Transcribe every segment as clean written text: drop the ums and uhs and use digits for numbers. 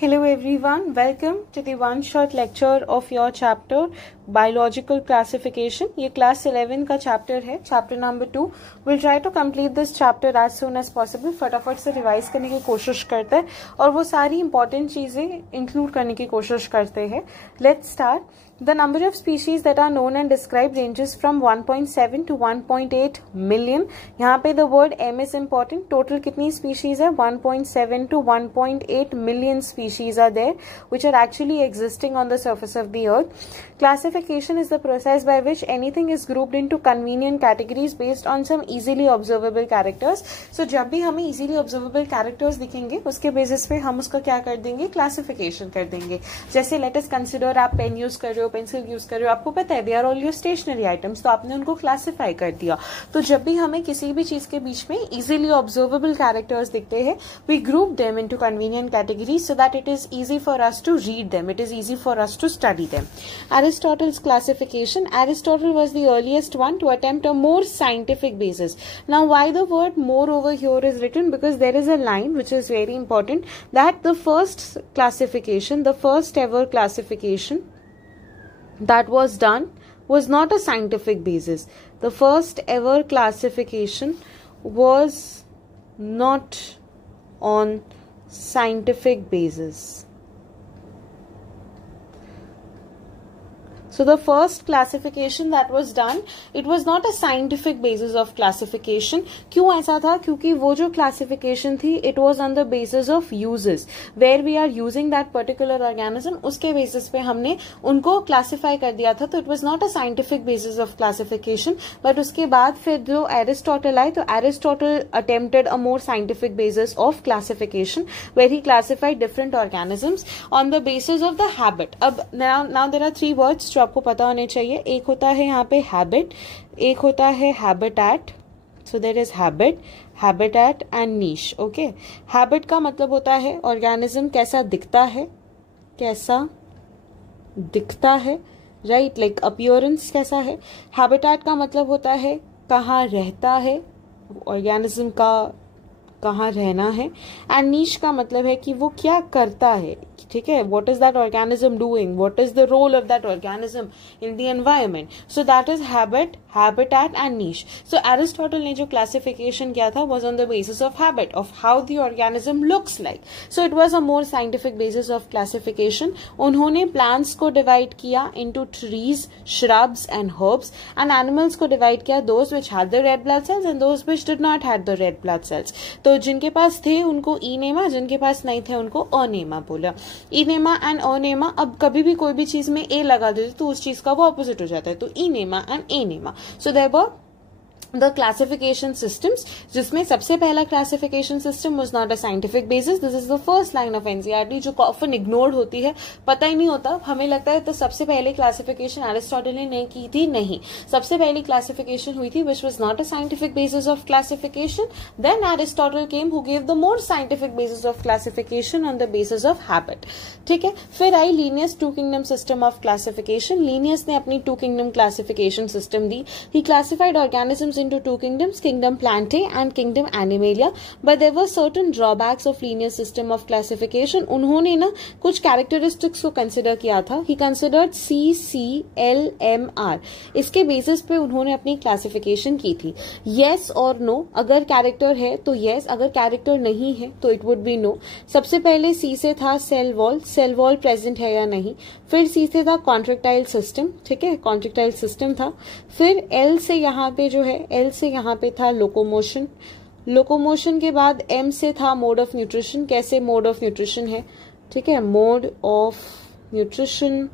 Hello everyone, welcome to the one-shot lecture of your chapter Biological Classification. ये class 11 का chapter है, chapter number 2. We'll try to complete this chapter as soon as possible. फटाफट से revise करने की कोशिश करते हैं और वो सारी important चीजें include करने की कोशिश करते हैं. Let's start. The number of species that are known and described ranges from 1.7 to 1.8 million. यहाँ पे the word M is important. Total कितनी species है? 1.7 to 1.8 million species are there, which are actually existing on the surface of the earth. Classification is the process by which anything is grouped into convenient categories based on some easily observable characters. So जब भी हमें easily observable characters दिखेंगे, उसके basis पे हम उसका क्या कर देंगे? Classification कर देंगे. जैसे let us consider आप pen use कर रहे हो, पेंसिल यूज कर रहे हो, आपको पता है they are all your stationery items, तो आपने उनको क्लासिफाई कर दिया. तो जब भी हमें किसी भी चीज के बीच में इजीली ऑब्जर्वेबल कैरेक्टर्स दिखते हैं, we group them into convenient categories so that it is easy for us to read them, it is easy for us to study them. Aristotle's classification. Aristotle was the earliest one to attempt a more scientific basis. Now why the word more over here is written? Because there is a line which is very important, that the first classification, the first ever classification that was done was not a scientific basis. The first ever classification was not on scientific basis. So the first classification that was done, it was not a scientific basis of classification. क्यों ऐसा था? क्योंकि वो जो classification थी, it was on the basis of uses, where we are using that particular organism, उसके basis पे हमने उनको classify कर दिया था. तो it was not a scientific basis of classification. But उसके बाद फिर जो Aristotle आए, तो Aristotle attempted a more scientific basis of classification, where he classified different organisms on the basis of the habit. अब now there are three words आपको पता होने चाहिए. एक होता है यहाँ पे हैबिट, एक होता है habitat. So there is habit, habitat and niche. Okay, habit का मतलब होता है ऑर्गेनिज्म कैसा दिखता है, कैसा दिखता है, राइट, लाइक अपीयरेंस कैसा है. हैबिटेट का मतलब होता है कहाँ रहता है ऑर्गेनिज्म का, कहाँ रहना है. एंड नीश का मतलब है कि वो क्या करता है. ठीक है, what is that organism doing, what is the role of that organism in the environment. So that is habit, habitat and niche. So Aristotle ने जो क्लासिफिकेशन किया था was on the basis of habit, of how the organism looks like. So it was a more scientific basis of classification. उन्होंने plants को divide किया into trees, shrubs and herbs, and animals को divide किया those which had the red blood cells and those which did not had the red blood cells. तो जिनके पास थे उनको enema, जिनके पास नहीं थे उनको अनेमा बोला. इनेमा एंड अनेमा. अब कभी भी कोई भी चीज में ए लगा देते तो उस चीज का वो ऑपोजिट हो जाता है, तो enaima and anaima. So there were the classification systems, जिसमें सबसे पहला classification system was not a scientific basis. This is the first line of NCERT जो often ignored होती है, पता ही नहीं होता, हमें लगता है तो सबसे पहले classification Aristotle ने नहीं की थी. नहीं, सबसे पहली classification हुई थी which was not a scientific basis of classification. Then Aristotle came who gave the more scientific basis of classification on the basis of habit. ठीक है, फिर आई Linnaeus two kingdom system of classification. Linnaeus ने अपनी two kingdom classification system the. He classified organisms into two kingdoms, kingdom Plantae and kingdom Animalia, but there were certain drawbacks of Linnaeus system of classification. उन्होंने ना कुछ characteristics को consider किया था. He considered CCLMR. इसके basis पे उन्होंने अपनी classification की थी. Yes or no, अगर character है तो yes, अगर character नहीं है तो it would be no. सबसे पहले C से था cell wall present है या नहीं. फिर C से था contractile system, ठीक है, contractile system था. फिर L से यहाँ पे जो है, L से यहाँ पे था लोकोमोशन. लोकोमोशन के बाद M से था मोड ऑफ न्यूट्रिशन. कैसे मोड ऑफ न्यूट्रिशन है, ठीक है, मोड ऑफ न्यूट्रिशन.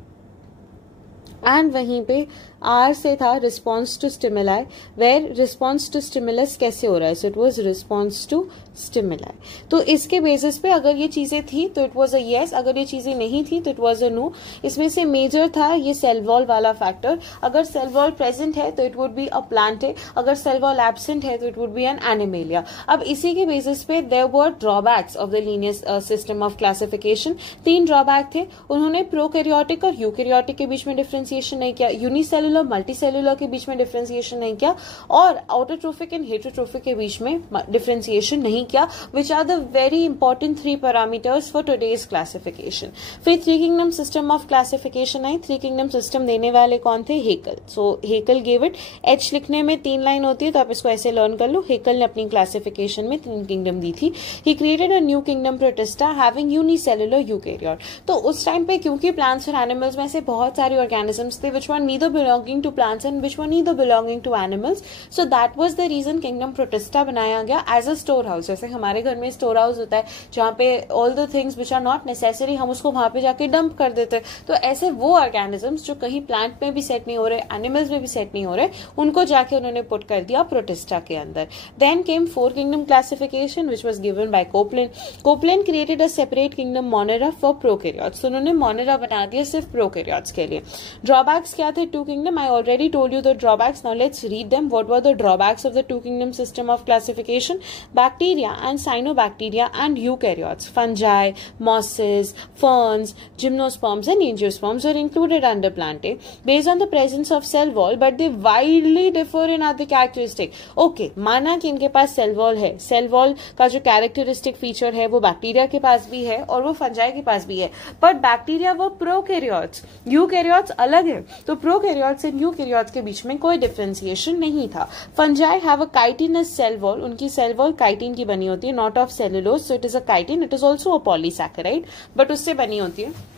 एंड वहीं पे R से था response to stimuli, where response to stimulus कैसे हो रहा है. So it was response to stimuli. तो इसके बेसिस पे अगर ये चीजें थी तो इट वाज अ येस, अगर ये चीजें नहीं थी तो इट वाज अ नो. इसमें से मेजर था ये सेल वॉल वाला फैक्टर. अगर सेल वॉल प्रेजेंट है तो it would be a Plantae, अगर सेल वॉल एब्सेंट है तो it would be an Animalia. अब इसी के बेसिस पे there were drawbacks of the Linnaeus system of classification. 3 drawback थे. उन्होंने प्रोकैरियोटिक और यूकैरियोटिक के बीच में डिफरेंशिएशन नहीं किया. यूनिसेलुलर यूनिसेल्युलर मल्टीसेल्युलर के बीच में डिफरेंशिएशन नहीं किया, और ऑटोट्रोफिक एंड हेटरोट्रोफिक के बीच में डिफरेंशिएशन नहीं किया, which are the very important 3 parameters for today's classification. फिर 3 किंगडम सिस्टम ऑफ क्लासिफिकेशन आई। 3 किंगडम सिस्टम देने वाले कौन थे? Haeckel. So Haeckel gave it. H लिखने में 3 लाइन होती है तो आप इसको ऐसे लर्न कर लो। हेकल ने अपनी क्लासिफिकेशन में 3 किंगडम दी थी। He created a new kingdom protista having unicellular eukaryote. तो उस टाइम पे क्योंकि प्लांट्स और एनिमल्स में से बहुत सारे ऑर्गेनिजम्स थे which were neither belonging to plants and which were neither belonging to animals, so that was the reason kingdom Protista बनाया गया एज अ स्टोर हाउस। जैसे हमारे घर में स्टोर हाउस होता है जहां पे all the things which are not necessary हम उसको वहां पे जाके डंप कर देते, तो ऐसे वो ऑर्गेनिजम्स जो कहीं प्लांट में भी सेट नहीं हो रहे, एनिमल्स में भी सेट नहीं हो रहे, उनको जाके उन्होंने पुट कर दिया प्रोटिस्टा के अंदर। Then came 4 kingdom classification which was given by Copeland. Copeland created a separate kingdom Monera for prokaryotes. तो उन्होंने मोनेरा बना दिया सिर्फ प्रोकैरियोट्स के लिए। ड्रॉबैक्स क्या थे 2 kingdom? I already told you the drawbacks, now let's read them. What were the drawbacks of the 2 kingdom system of classification? Bacteria and cyanobacteria and eukaryotes, fungi, mosses, ferns, gymnosperms and angiosperms are included under plant A based on the presence of cell wall, but they widely differ in other characteristic. Okay, माना कि इनके पास cell wall है, cell wall का जो characteristic feature है वो bacteria के पास भी है और वो फंजाई के पास भी है, बट बैक्टीरिया वो प्रोकैरियोट्स, यूकैरियोट्स अलग है, तो प्रोकैरियोट्स एंड यूकैरियोट्स के बीच में कोई डिफरेंशिएशन नहीं था। Fungi have a chitinous cell wall, उनकी सेल वॉल काइटिन की बनी होती है, not of cellulose, so it is a chitin, it is also a polysaccharide, but उससे बनी होती है।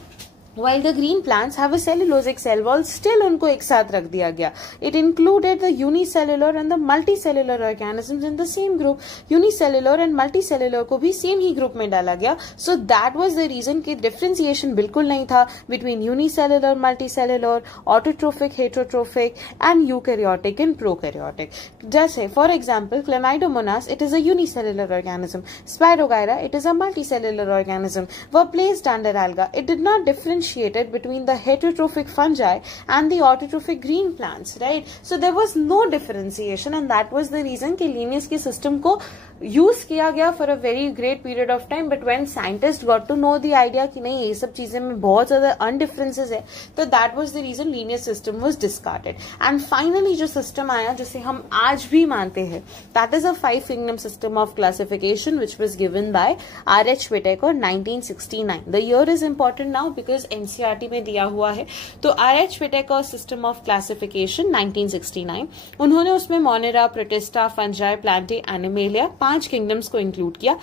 While the green plants have a cellulosic cell wall, still उनको एक साथ रख दिया गया। It included the unicellular and the multicellular organisms in the same group. Unicellular and multicellular को भी सेम ही ग्रुप में डाला गया। So that was the reason कि differentiation बिल्कुल नहीं था between unicellular, multicellular, autotrophic, heterotrophic and eukaryotic and prokaryotic. जैसे for example, Chlamydomonas, it is a unicellular organism. Spirogyra, it is a multicellular organism. Were placed under alga. It did not differentiate between the heterotrophic fungi and the autotrophic green plants, right? So there was no differentiation and that was the reason कि Linnaeus के system को use किया गया for a very great period of time, but when scientist got to know the idea कि नहीं ये सब चीजें में बहुत ज्यादा अनडिफरेंसेस है, तो that was the reason linear system was discarded. And finally जो सिस्टम आया जिसे हम आज भी मानते हैं, that is a 5 kingdom system of classification which was given by R.H. Whittaker 1969। The year is important now because NCERT में दिया हुआ है। तो R.H. Whittaker system of classification 1969, उन्होंने उसमें Monera, Protista, Fungi, Plantae, Animalia 5 kingdoms को include किया।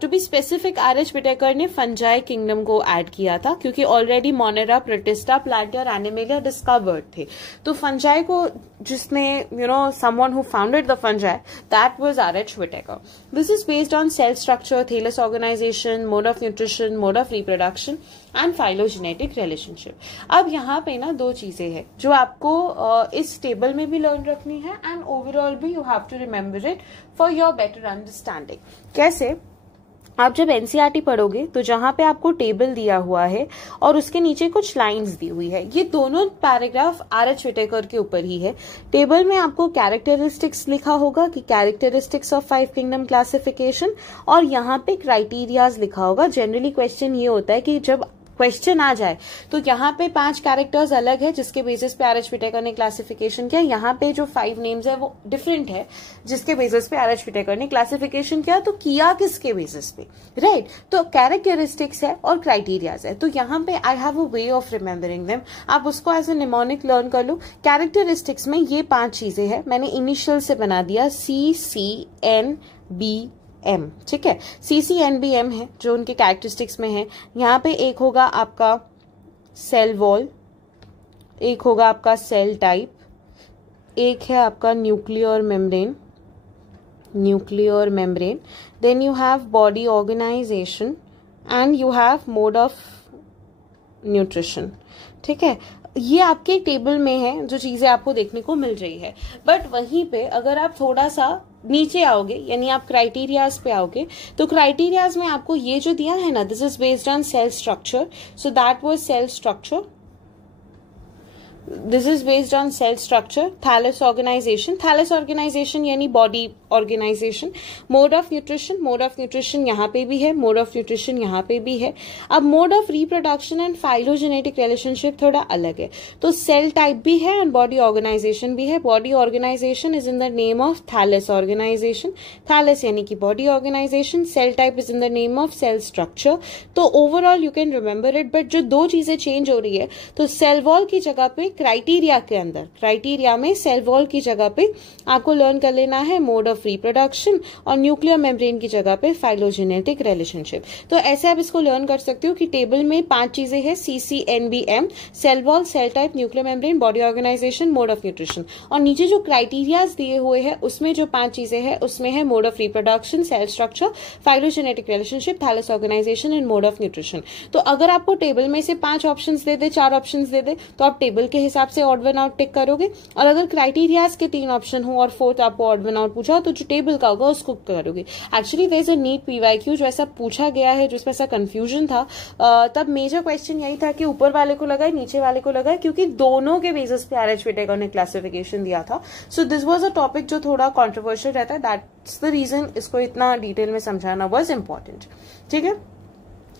To be specific, R.H. Whittaker ने फंजाई किंगडम को ऐड किया था क्योंकि ऑलरेडी मोनेरा, प्रोटिस्टा, प्लांटे और एनिमेलिया डिस्कवर्ड थे। तो फंजाई को जिसने someone who founded the fungi, that was R.H. Whittaker. This is based on cell structure, thallus organization, mode of nutrition, mode of reproduction and phylogenetic relationship. अब यहाँ पे ना 2 चीजें हैं जो आपको इस टेबल में भी लर्न रखनी है एंड ओवरऑल भी you have to remember it for your better understanding. कैसे? आप जब एनसीईआरटी पढ़ोगे तो जहां पे आपको टेबल दिया हुआ है और उसके नीचे कुछ लाइंस दी हुई है, ये दोनों पैराग्राफ R.H. Whittaker के ऊपर ही है। टेबल में आपको कैरेक्टरिस्टिक्स लिखा होगा कि कैरेक्टरिस्टिक्स ऑफ 5 किंगडम क्लासिफिकेशन, और यहाँ पे क्राइटेरियाज लिखा होगा। जनरली क्वेश्चन ये होता है कि जब क्वेश्चन आ जाए तो यहाँ पे 5 कैरेक्टर्स अलग है जिसके बेसिस पे R.H. Whittaker ने क्लासिफिकेशन किया, यहाँ पे जो 5 नेम्स है वो डिफरेंट है जिसके बेसिस पे R.H. Whittaker ने क्लासिफिकेशन किया। तो किया किसके बेसिस पे, राइट? तो कैरेक्टरिस्टिक्स है और क्राइटेरियाज है। तो यहाँ पे I have a way of remembering them, आप उसको एज ए निमोनिक लर्न कर लो। कैरेक्टरिस्टिक्स में ये 5 चीजें हैं, मैंने इनिशियल से बना दिया CCNB M, ठीक है। CCNBM है जो उनके कैरेक्टरिस्टिक्स में है। यहाँ पे एक होगा आपका सेल वॉल, एक होगा आपका सेल टाइप, एक है आपका nuclear membrane, then you have body organisation and you have mode of nutrition, ठीक है। ये आपके टेबल में है जो चीजें आपको देखने को मिल रही है, बट वहीं पे अगर आप थोड़ा सा नीचे आओगे यानी आप क्राइटेरियाज पे आओगे तो क्राइटेरियाज में आपको ये जो दिया है ना, this is based on cell structure, so that was cell structure. This is based on cell structure. Thallus organisation यानी body organisation. Mode of nutrition यहाँ पे भी है, मोड ऑफ न्यूट्रिशन यहाँ पे भी है. अब mode of reproduction and phylogenetic relationship थोड़ा अलग है. तो सेल टाइप भी है एंड बॉडी ऑर्गेनाइजेशन भी है. Body organisation is in the name of thallus organisation. Thallus यानी कि body organisation, cell type is in the name of cell structure. तो overall you can remember it. But जो दो चीजें चेंज हो रही है, तो सेल वॉल की जगह पे क्राइटेरिया में सेल वॉल की जगह पे आपको लर्न कर लेना है मोड ऑफ रिप्रोडक्शन और न्यूक्लियर मेम्ब्रेन की जगह पे फाइलोजेनेटिक रिलेशनशिप. तो ऐसे आप इसको लर्न कर सकते हो कि टेबल में 5 चीजें हैं, CCNBM, cell wall, cell type, nuclear membrane, body organisation, mode of nutrition. और नीचे जो क्राइटेरियाज दिए हुए हैं उसमें जो 5 चीजें हैं उसमें है mode of reproduction, cell structure, phylogenetic relationship, thallus organisation and mode of nutrition. तो अगर आपको टेबल में से 5 ऑप्शंस दे दे, 4 ऑप्शंस दे दे, तो आप टेबल के हिसाब से ऑड वन आउट टिक करोगे. और अगर क्राइटेरियाज के 3 ऑप्शन हो और 4th आपको ऑड वन आउट पूछा तो जो टेबल का होगा उसको करोगे. Actually there is a NEET PYQ जो ऐसा पूछा गया है, जिसमें ऐसा कंफ्यूजन था. तब मेजर क्वेश्चन यही था कि ऊपर वाले को लगाए नीचे वाले को लगाए, क्योंकि दोनों के बेसिस पे RH विटेकर ने क्लासिफिकेशन दिया था. So this was a topic जो थोड़ा कॉन्ट्रोवर्शियल रहता है. दैट्स द रीजन इसको इतना डिटेल में समझाना वाज इम्पोर्टेंट. ठीक है.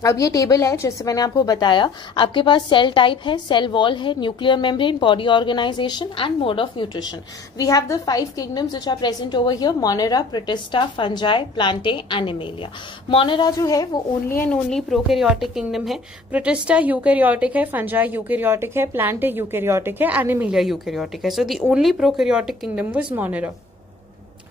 अब ये टेबल है जिससे मैंने आपको बताया. आपके पास सेल टाइप है, सेल वॉल है, nuclear membrane, body organisation and mode of nutrition. We have the 5 kingdoms which are present over here: Monera, Protista, Fungi, Plantae, Animalia. Monera जो है वो only and only prokaryotic kingdom है. Protista eukaryotic है, Fungi eukaryotic है, Plantae eukaryotic है, Animalia eukaryotic है. So the only prokaryotic kingdom was Monera.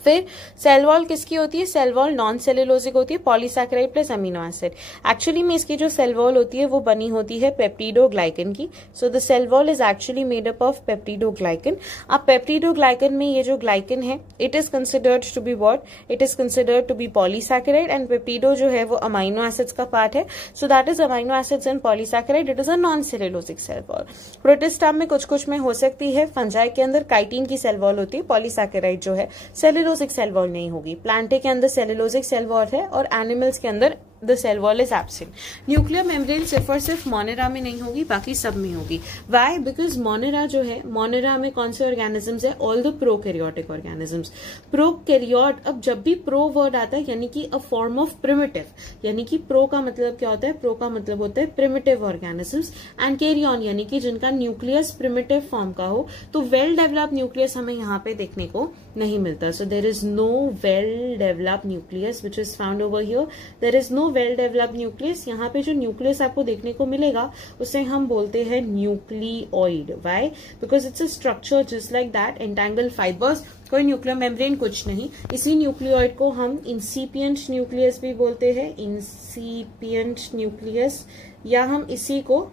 फिर cell wall किसकी होती है? सेल वॉल नॉन सेलुलोजिक होती है, polysaccharide plus amino acid. Actually में इसकी जो सेल वॉल होती है वो बनी होती है पेप्टिडोग्लाइकन की. So the cell wall is actually made up of peptidoglycan. अब पेप्टिडोग्लाइकन में ये जो ग्लाइकन है it is considered to be what? It is considered to be polysaccharide and peptido जो है वो अमीनो एसिड्स का पार्ट है. So that is amino acids and polysaccharide. It is a non cellulosic cell wall. Protista में कुछ कुछ में हो सकती है. फंजाई के अंदर काइटिन की सेल वॉल होती है, पॉलीसैकेराइड जो है. सेलुलोजिक सेल वॉल नहीं होगी. प्लांटे के अंदर सेलुलोजिक सेल वॉल है और एनिमल्स के अंदर the cell wall is absent. Nuclear membrane सिर्फ और सिर्फ मोनेरा में नहीं होगी, बाकी सब में होगी. वाई? बिकॉज मोनेरा जो है, मोनेरा में कौन से ऑर्गेनिजम्स है? All the prokaryotic organisms. Prokaryote, अब जब भी प्रो वर्ड आता है यानी कि अ फॉर्म ऑफ प्रिमिटिव, यानी कि प्रो का मतलब क्या होता है? प्रो का मतलब होता है प्रिमिटिव ऑर्गेनिजम्स. एंड कैरियन यानी कि जिनका न्यूक्लियस प्रिमिटिव फॉर्म का हो. तो वेल डेवलप्ड न्यूक्लियस हमें यहाँ पे देखने को नहीं मिलता. So there is no well developed nucleus which is found over here. There is no well developed nucleus. यहाँ पे जो न्यूक्लियस आपको देखने को मिलेगा उसे हम बोलते हैं nucleoid. Why? Because it's a structure just like that, entangle fibres, कोई न्यूक्लियर मेम्ब्रेन कुछ नहीं. इसी न्यूक्लियोइड को हम इंसिपिएंट न्यूक्लियस भी बोलते हैं, इंसिपिएंट न्यूक्लियस, या हम इसी को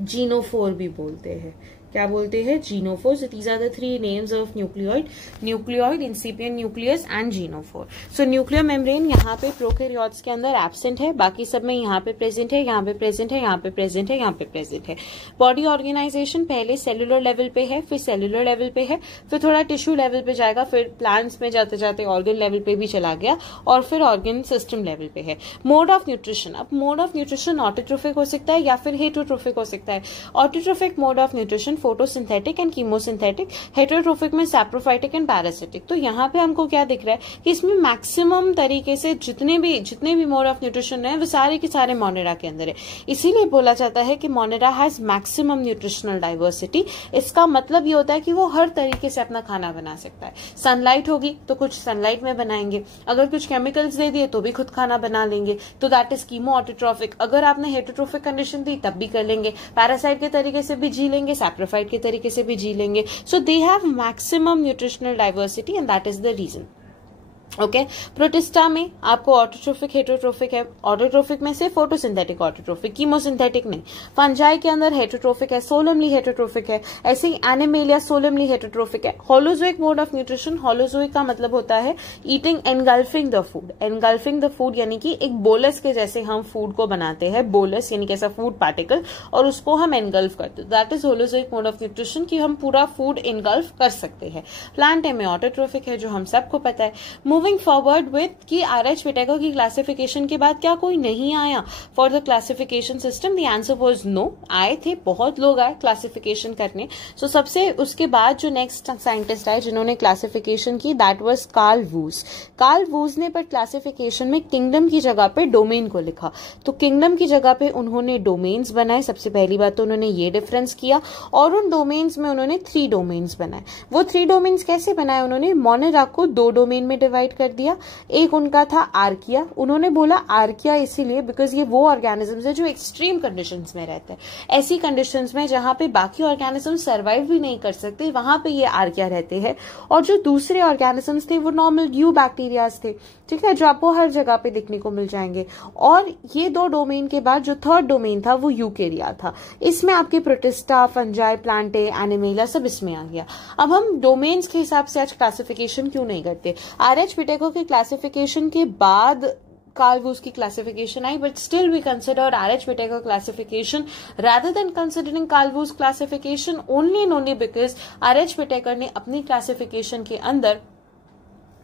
जीनोफोर भी बोलते हैं. क्या बोलते हैं? Genophore. So these are the 3 names of nucleoid: nucleoid, incipient nucleus and genophore. So nuclear membrane यहाँ पे प्रोकैरियोट्स के अंदर एब्सेंट है, बाकी सब में यहाँ पे प्रेजेंट है, यहाँ पे प्रेजेंट है, यहाँ पे प्रेजेंट है, यहाँ पे प्रेजेंट है. बॉडी ऑर्गेनाइजेशन पहले सेलुलर लेवल पे है, फिर सेलुलर लेवल पे है, फिर थोड़ा टिश्यू लेवल पे जाएगा, फिर प्लांट्स में जाते जाते ऑर्गन लेवल पे भी चला गया और फिर ऑर्गन सिस्टम लेवल पे है. Mode of nutrition. अब मोड ऑफ न्यूट्रिशन ऑटोट्रोफिक हो सकता है या फिर हेटरोट्रोफिक हो सकता है. Autotrophic mode of nutrition photosynthetic and chemosynthetic. Heterotrophic में सैप्रोफाइटिक एंड पैरासिटिक. तो यहाँ पे हमको क्या दिख रहा है कि इसमें मैक्सिमम तरीके से जितने भी मोड ऑफ न्यूट्रिशन है वो सारे के सारे मोनेरा के अंदर है. इसीलिए बोला जाता है कि Monera has maximum nutritional diversity. इसका मतलब ये होता है कि वो हर तरीके से अपना खाना बना सकता है. सनलाइट होगी तो कुछ सनलाइट में बनाएंगे, अगर कुछ केमिकल्स दे दिए तो भी खुद खाना बना लेंगे, तो दैट इज कीमो ऑटोट्रोफिक. अगर आपने हेटरोट्रोफिक कंडीशन दी तब भी कर लेंगे, पैरासाइट के तरीके से भी जी लेंगे, सैप्रोफाइट के तरीके से भी जी लेंगे. So they have maximum nutritional diversity and that is the reason. Okay. Protista में आपको ऑटोट्रोफिक, हेटरोट्रोफिक है. ऑटोट्रोफिक में से फोटोसिंथेटिक ऑटोट्रोफिक, कीमोसिंथेटिक नहीं. फंजाई के अंदर हेटरोट्रोफिक है, सोलमली हेटरोट्रोफिक है. ऐसे ही एनिमेलिया सोलमली हेटरोट्रोफिक है. Holozoic mode of nutrition. Holozoic का मतलब होता है eating engulfing the food. Engulfing the food यानी कि एक बोलस के जैसे हम फूड को बनाते हैं. बोलस यानी कि ऐसा फूड पार्टिकल, और उसको हम एनगल्फ करते हैं. That is holozoic mode of nutrition कि हम पूरा फूड एनगल्फ कर सकते हैं. प्लांट में ऑटोट्रोफिक है जो हम सबको पता है. मूविंग फॉरवर्ड विथ कि RH विटेकर की क्लासिफिकेशन के बाद क्या कोई नहीं आया for the classification system? The answer was no. आए थे, बहुत लोग आए क्लासिफिकेशन करने। सो सबसे उसके बाद जो नेक्स्ट साइंटिस्ट आए जिन्होंने क्लासिफिकेशन की, that was Carl Woese. Carl Woese ने पर क्लासिफिकेशन में किंगडम की जगह पे डोमेन को लिखा। तो किंगडम की जगह पे उन्होंने डोमेन्स बनाए। सबसे पहली बात तो उन्होंने ये डिफरेंस किया, और उन डोमेन्स में उन्होंने 3 डोमेन्स बनाए। वो 3 डोमेन्स कैसे बनाए? उन्होंने मोनेरा को 2 डोमेन में डिवाइड कर दिया। एक उनका था आर्किया। उन्होंने बोला आर्किया इसीलिए बिकॉज ये वो ऑर्गेनिजम्स है जो एक्सट्रीम कंडीशंस में रहते हैं। ऐसी कंडीशंस में जहां पे बाकी ऑर्गेनिज्म सर्वाइव भी नहीं कर सकते, वहां पे ये आर्किया रहते हैं। और जो दूसरे ऑर्गेनिजम्स थे वो नॉर्मल यू बैक्टीरियाज थे, ठीक है, जो आपको हर जगह पे दिखने को मिल जाएंगे। और ये 2 डोमेन के बाद जो 3rd डोमेन था वो यूकेरिया था। इसमें आपके प्रोटिस्टा, फंजाई, प्लांटे, एनिमेला सब इसमें आ गया। अब हम डोमेन्स के हिसाब से आज क्लासिफिकेशन क्यों नहीं करते? RH विटेकर के क्लासिफिकेशन के बाद कार्ल वूज की क्लासिफिकेशन आई, but still we consider RH Whittaker classification rather than considering Carl Woese classification only and only because RH Whittaker ने अपनी क्लासिफिकेशन के अंदर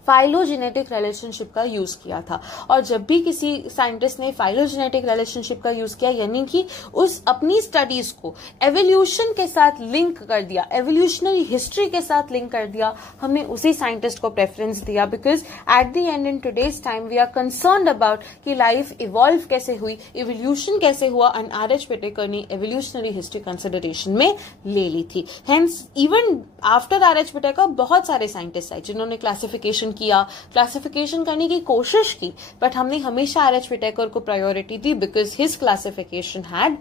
फाइलोजेनेटिक रिलेशनशिप का यूज किया था। और जब भी किसी साइंटिस्ट ने फाइलोजेनेटिक रिलेशनशिप का यूज किया, यानी कि उस अपनी स्टडीज को एवोल्यूशन के साथ लिंक कर दिया, एवोल्यूशनरी हिस्ट्री के साथ लिंक कर दिया, हमने उसी साइंटिस्ट को प्रेफरेंस दिया। Because at the end in today's time we are concerned about कि लाइफ इवॉल्व कैसे हुई, इवोल्यूशन कैसे हुआ, एंड RH विटेकर ने एवोल्यूशनरी हिस्ट्री कंसिडरेशन में ले ली थी। Hence even after RH Whittaker बहुत सारे साइंटिस्ट आए जिन्होंने क्लासिफिकेशन किया, क्लासिफिकेशन करने की कोशिश की, बट हमने हमेशा RH विटेकर को priority the because his classification had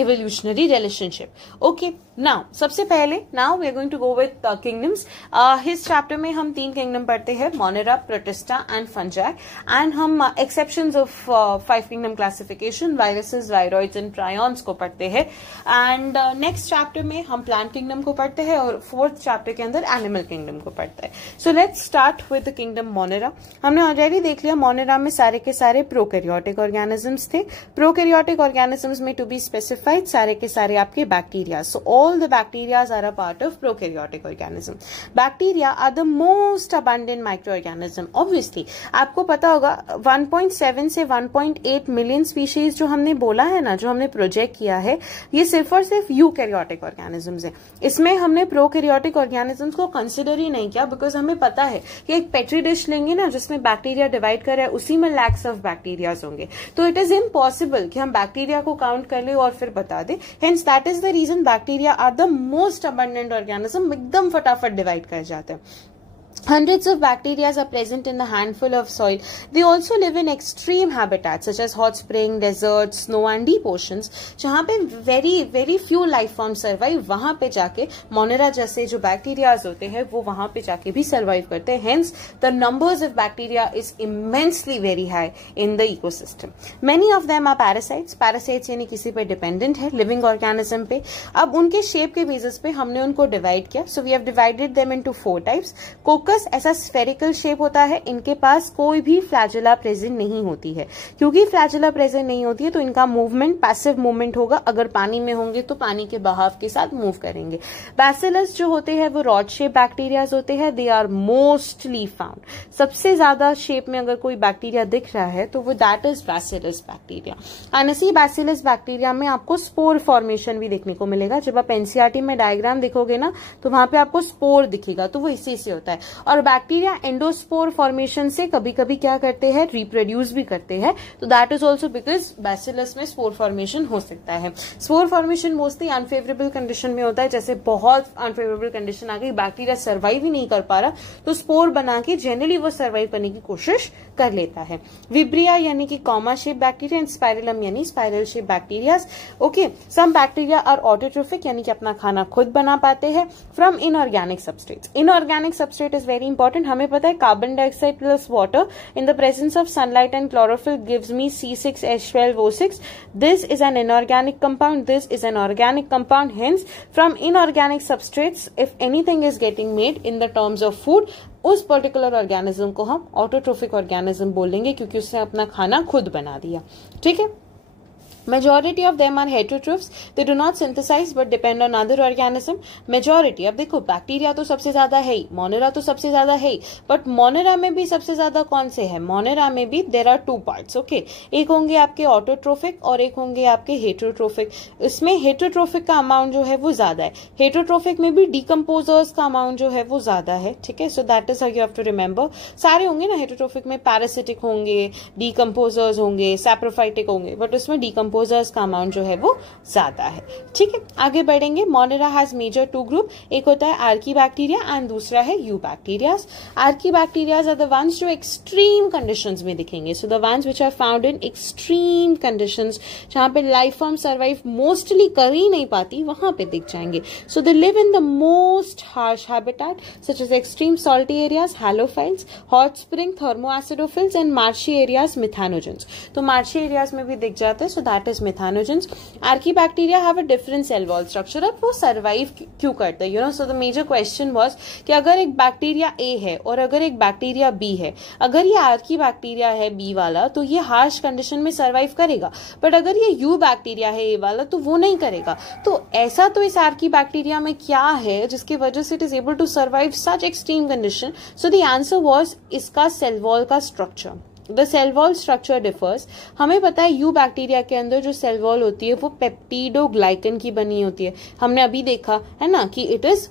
evolutionary relationship. Okay, now सबसे पहले now we are going to go with kingdoms. His chapter में हम 3 kingdom पढ़ते हैं, Monera, Protista and Fungi, and हम exceptions of 5 kingdom classification, viruses, viroids and prions को पढ़ते हैं, and next chapter में हम plant kingdom को पढ़ते हैं, और 4th chapter के अंदर animal kingdom को पढ़ते हैं. So let's start with the kingdom Monera. हमने already देख लिया Monera में सारे के सारे prokaryotic organisms थे. Prokaryotic organisms में to be specific सारे के सारे आपके bacteria. So all the bacterias are a part of prokaryotic organism. Bacteria are the most abundant micro organism. Obviously आपको पता होगा 1.7 से 1.8 मिलियन स्पीशीज जो हमने बोला है ना, जो हमने प्रोजेक्ट किया है, ये सिर्फ और सिर्फ यूकैरियोटिक ऑर्गेनिजम्स है. इसमें हमने प्रोकैरियोटिक ऑर्गेनिजम्स को कंसिडर ही नहीं किया बिकॉज हमें पता है कि एक पेट्री डिश लेंगे ना जिसमें बैक्टीरिया डिवाइड कर रहा है, उसी में लैक्स ऑफ बैक्टीरियाज होंगे. तो इट इज इम्पॉसिबल कि हम बैक्टीरिया को काउंट कर ले और फिर बता दे. Hence that is the reason bacteria are the most abundant organism. एकदम फटाफट डिवाइड कर जाते हैं. Hundreds of bacteria are present in a handful of soil. They also live in extreme habitats such as hot spring, deserts, snow and deep oceans. जहाँ पे very few life forms survive, वहाँ पे जाके Monera जैसे जो bacterias होते हैं वो वहाँ पे जाके भी सर्वाइव करते हैं. Hence the numbers of bacteria is immensely very high in the ecosystem. Many of them are parasites. Parasites यानी किसी पे डिपेंडेंट है, लिविंग ऑर्गेनिज्म पे. अब उनके शेप के बेसिस पे हमने उनको डिवाइड किया. So we have divided them into 4 types. ऐसा स्फेरिकल शेप होता है. इनके पास कोई भी फ्लैजेला प्रेजेंट नहीं होती है. क्योंकि फ्लैजेला प्रेजेंट नहीं होती है तो इनका मूवमेंट पैसिव मूवमेंट होगा. अगर पानी में होंगे तो पानी के बहाव के साथ मूव करेंगे. बैसिलस जो होते हैं वो रॉड शेप बैक्टीरियाज होते हैं. They are mostly found. सबसे ज्यादा शेप में अगर कोई बैक्टीरिया दिख रहा है तो वो that is bacillus bacteria. And इसी बैसिलस बैक्टीरिया में आपको स्पोर फॉर्मेशन भी देखने को मिलेगा. जब आप एनसीईआरटी में डायग्राम देखोगे ना तो वहां पे आपको स्पोर दिखेगा, तो वो इसी से होता है. और बैक्टीरिया एंडोस्पोर फॉर्मेशन से कभी कभी क्या करते हैं, रिप्रोड्यूस भी करते हैं. तो that is also because bacillus में स्पोर फॉर्मेशन हो सकता है. Spore formation mostly unfavourable condition में होता है. जैसे बहुत अनफेवरेबल कंडीशन आ गई, बैक्टीरिया सर्वाइव ही नहीं कर पा रहा, तो स्पोर बना के जनरली वो सर्वाइव करने की कोशिश कर लेता है. विब्रिया यानी कि comma shape bacteria and spirillum यानी spiral shape bacterias. Okay, some bacteria are autotrophic यानी कि अपना खाना खुद बना पाते हैं from inorganic substrates. Inorganic substrate is very important. हमें पता है carbon dioxide plus water in the presence of sunlight and chlorophyll gives me C6H12O6. This is an inorganic compound. This is an organic compound. Hence from inorganic substrates if anything is getting made in the terms of food, उस particular organism को हम autotrophic organism बोलेंगे क्योंकि उसने अपना खाना खुद बना दिया. ठीक है. Majority of them are heterotrophs. They do not synthesize but depend on other organism. Majority, अब देखो बैक्टीरिया तो सबसे ज्यादा है ही, मोनेरा तो सबसे ज्यादा है ही, बट मोनेरा में भी सबसे ज्यादा कौन से है? मोनेरा में भी there are two parts. Okay, एक होंगे आपके ऑटोट्रोफिक और एक होंगे आपके हेटरोट्रोफिक. इसमें हेटरोट्रोफिक का अमाउंट जो है वो ज्यादा है. हेटरोट्रोफिक में भी डिकम्पोजर्स का अमाउंट जो है वो ज्यादा है. ठीक है, so that is how you have to remember. सारे होंगे ना, हेटरोट्रोफिक में पैरासिटिक होंगे, डिकम्पोजर्स होंगे, सैप्रोफाइटिक होंगे, बट उसमें डिकम्पोजर्स का अमाउंट जो है वो ज्यादा है. ठीक है, आगे बढ़ेंगे. Monera has major two group. एक होता है आर्कीबैक्टीरिया एंड दूसरा है eubacterias. Archaebacterias are the ones जो एक्सट्रीम कंडीशंस में दिखेंगे. So the ones which are found in extreme conditions, जहां पे लाइफ फॉर्म सर्वाइव मोस्टली कर ही नहीं पाती, वहां पे दिख जाएंगे. So they live in the most harsh habitat such as extreme salty areas, halophiles, hot spring, thermoacidophiles and marshy areas, methanogens. तो मार्शी एरियाज में भी दिख जाते हैं. So that is methanogens. Archaebacteria have a different cell wall structure. अब वो survive क्यों करते हैं? You know, so the major question was कि अगर एक बैक्टीरिया ए है और अगर एक बैक्टीरिया बी है, अगर ये आर्कीबैक्टीरिया है बी वाला तो ये हार्श कंडीशन में सर्वाइव करेगा, बट अगर ये यू बैक्टीरिया है ए वाला तो वो नहीं करेगा. तो ऐसा तो इस आर्कीबैक्टीरिया में क्या है जिसकी वजह से it is able to survive such extreme condition? So the answer was इसका सेल वॉल का structure. The cell wall structure differs. हमें पता है यू बैक्टीरिया के अंदर जो सेल वॉल होती है वो पेप्टिडोग्लाइकन की बनी होती है. हमने अभी देखा है ना कि it is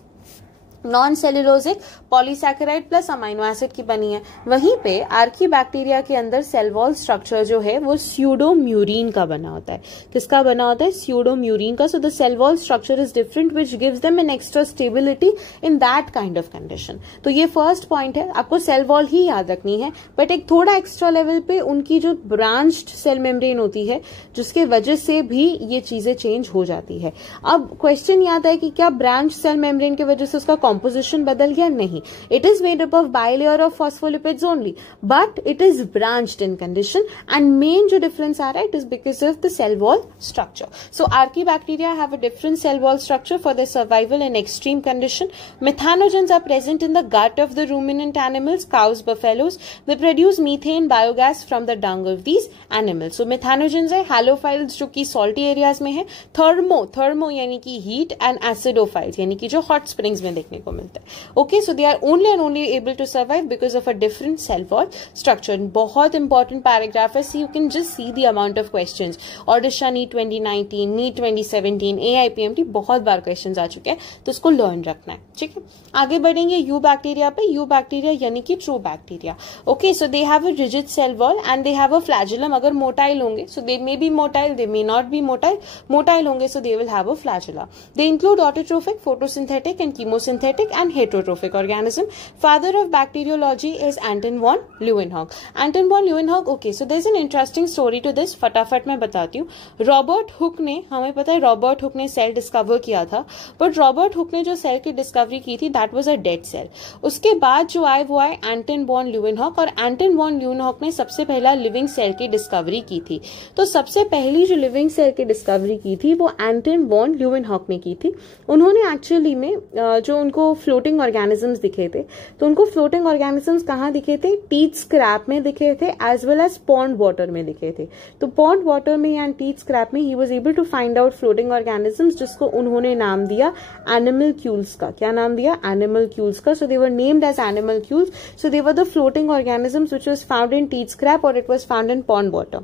non cellulosic polysaccharide plus amino acid की बनी है. वहीं पे आर्कीबैक्टीरिया के अंदर सेल वॉल स्ट्रक्चर जो है वो स्यूडोम्यूरिन का बना होता है. किसका बना होता है? स्यूडोम्यूरिन का. So the cell wall structure is different which gives them an extra stability in that kind of condition. तो ये फर्स्ट पॉइंट है, आपको सेल वॉल ही याद रखनी है, बट एक थोड़ा एक्स्ट्रा लेवल पे उनकी जो ब्रांच्ड सेल मेम्ब्रेन होती है जिसके वजह से भी ये चीजें चेंज हो जाती है. अब क्वेश्चन याद है कि क्या ब्रांच सेल मेम्ब्रेन की वजह से उसका कॉम्पोजिशन बदल गया? नहीं. It is made up of bilayer of phospholipids only, but it is branched in condition and main जो डिफरेंस आ रहा है it is because of the cell wall structure. So archaebacteria have a different cell wall structure for the survival in extreme condition. Methanogens are present in the gut of the ruminant animals, cows, buffaloes. They produce methane biogas from the dung of these animals. So methanogens है. हैलोफाइल्स जो कि salty areas में है. Thermo यानी कि heat, and acidophiles यानी कि जो हॉट स्प्रिंग्स में देखने को मिलता है. Okay, so they are only and only able to survive because of a different cell wall structure. बहुत इंपॉर्टेंट पैराग्राफ है. See you can just see the amount of questions. Odisha NEET 2019, NEET 2017, AIPMT बहुत बार questions आ चुके हैं, तो इसको learn रखना है. ठीक है, आगे बढ़ेंगे यू बैक्टीरिया पे. यू बैक्टीरिया यानी कि true bacteria. Okay, so they have a rigid cell wall and they have a flagellum. अगर मोटाइल होंगे so they may be motile, they may not be motile. Motile होंगे so they will have a flagella. They include autotrophic, photosynthetic and chemosynthetic and heterotrophic organism. Father of bacteriology is Anton von Leeuwenhoek. Anton von Leeuwenhoek, okay, so there's an interesting story to this. फटाफट मैं बताती हूँ. Robert Hooke ने, हमें पता है Robert Hooke ने cell discover किया था, बट रॉबर्ट हुक ने जो सेल की डिस्कवरी की थी that was a dead cell. उसके बाद जो आए वो आए एंटन वॉन ल्यूवेनहॉक, और एंटन वॉन ल्यूवेनहॉक ने सबसे पहला लिविंग सेल की डिस्कवरी की थी. तो सबसे पहली जो लिविंग सेल की डिस्कवरी की थी वो एंटन वॉन ल्यूवेनहॉक ने की थी. उन्होंने एक्चुअली में जो उनको फ्लोटिंग ऑर्गेनिजम्स दिखे थे, तो उनको फ्लोटिंग ऑर्गेनिजम्स कहाँ दिखे थे? टीथ स्क्रैप में दिखे थे as well as pond water में दिखे थे. तो पॉन्ड वाटर में एंड टीथ स्क्रैप में ही was able to find out floating organisms, जिसको उन्होंने नाम दिया एनिमल्क्यूल्स का. क्या नाम दिया? एनिमल्क्यूल्स का. So they were named as animalcules. So they were the floating organisms which was found in teeth scrap और it was found in pond water.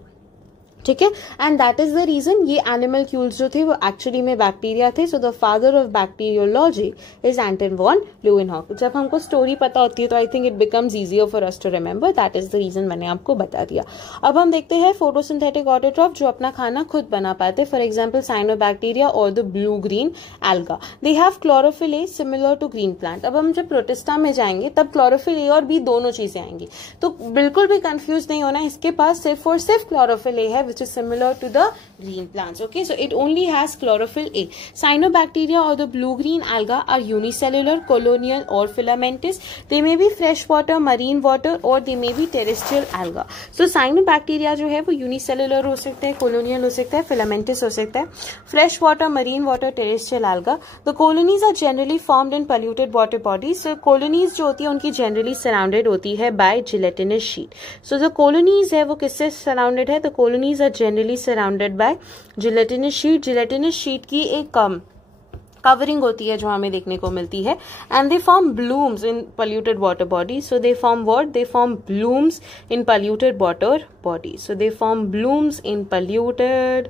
ठीक है, and that is the reason ये animalcules जो थे वो actually में bacteria थे. So the father of bacteriology is Anton von Leeuwenhoek. जब हमको स्टोरी पता होती है तो I think it becomes easier for us to remember. That is the reason मैंने आपको बता दिया. अब हम देखते हैं फोटोसिंथेटिक ऑटोट्रॉफ जो अपना खाना खुद बना पाते हैं. फॉर एग्जाम्पल साइनोबैक्टीरिया और the blue green alga. They have chlorophyll a similar to green plant. अब हम जब प्रोटिस्टा में जाएंगे तब क्लोरोफिल ए और बी दोनों चीजें आएंगी, तो बिल्कुल भी कंफ्यूज नहीं होना. इसके पास सिर्फ और सिर्फ क्लोरोफिल ए है which is similar to the green plants. Okay, so it only has chlorophyll A. Cyanobacteria or the blue-green alga are unicellular, colonial or filamentous. They may be freshwater, marine water or they may be terrestrial alga. So cyanobacteria जो है वो unicellular हो सकता है, colonial हो सकता है, filamentous हो सकता है, freshwater, marine water, terrestrial alga. The colonies are generally formed in polluted water bodies. So colonies जो होती है उनकी generally surrounded होती है by gelatinous sheet. So the colonies है वो किससे surrounded है? The colonies are are generally surrounded by gelatinous sheet. Gelatinous sheet की एक कवरिंग होती है जो हमें देखने को मिलती है. And they form blooms in polluted water body. So they form what? They form blooms in polluted water body. So they form blooms in polluted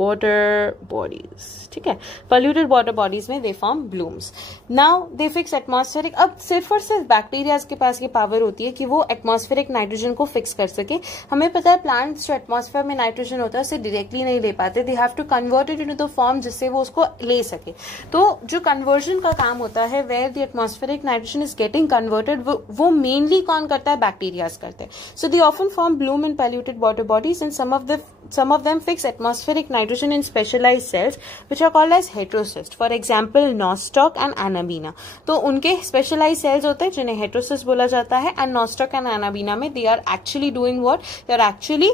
water bodies. ठीक है, पोल्यूटेड वाटर बॉडीज में they form blooms. Now they fix atmospheric. अब सिर्फ और सिर्फ bacterias के पास ये power होती है कि वो एटमॉस्फेरिक नाइट्रोजन को फिक्स कर सके. हमें पता है प्लांट्स जो एटमॉस्फेयर में नाइट्रोजन होता है उसे डायरेक्टली नहीं ले पाते. They have to convert it into the form जिससे वो उसको ले सके. तो जो कन्वर्जन का काम होता है where the atmospheric nitrogen is getting converted, वो मेनली कौन करता है? बैक्टीरियाज करते हैं. So they often form bloom in polluted water bodies and some of them fix atmospheric nitrogen in specialized cells which are called as heterocyst. For example, nostoc and anabina. तो उनके specialized cells होते हैं जिन्हें heterocyst बोला जाता है. And nostoc and anabina में they are actually doing what? They are actually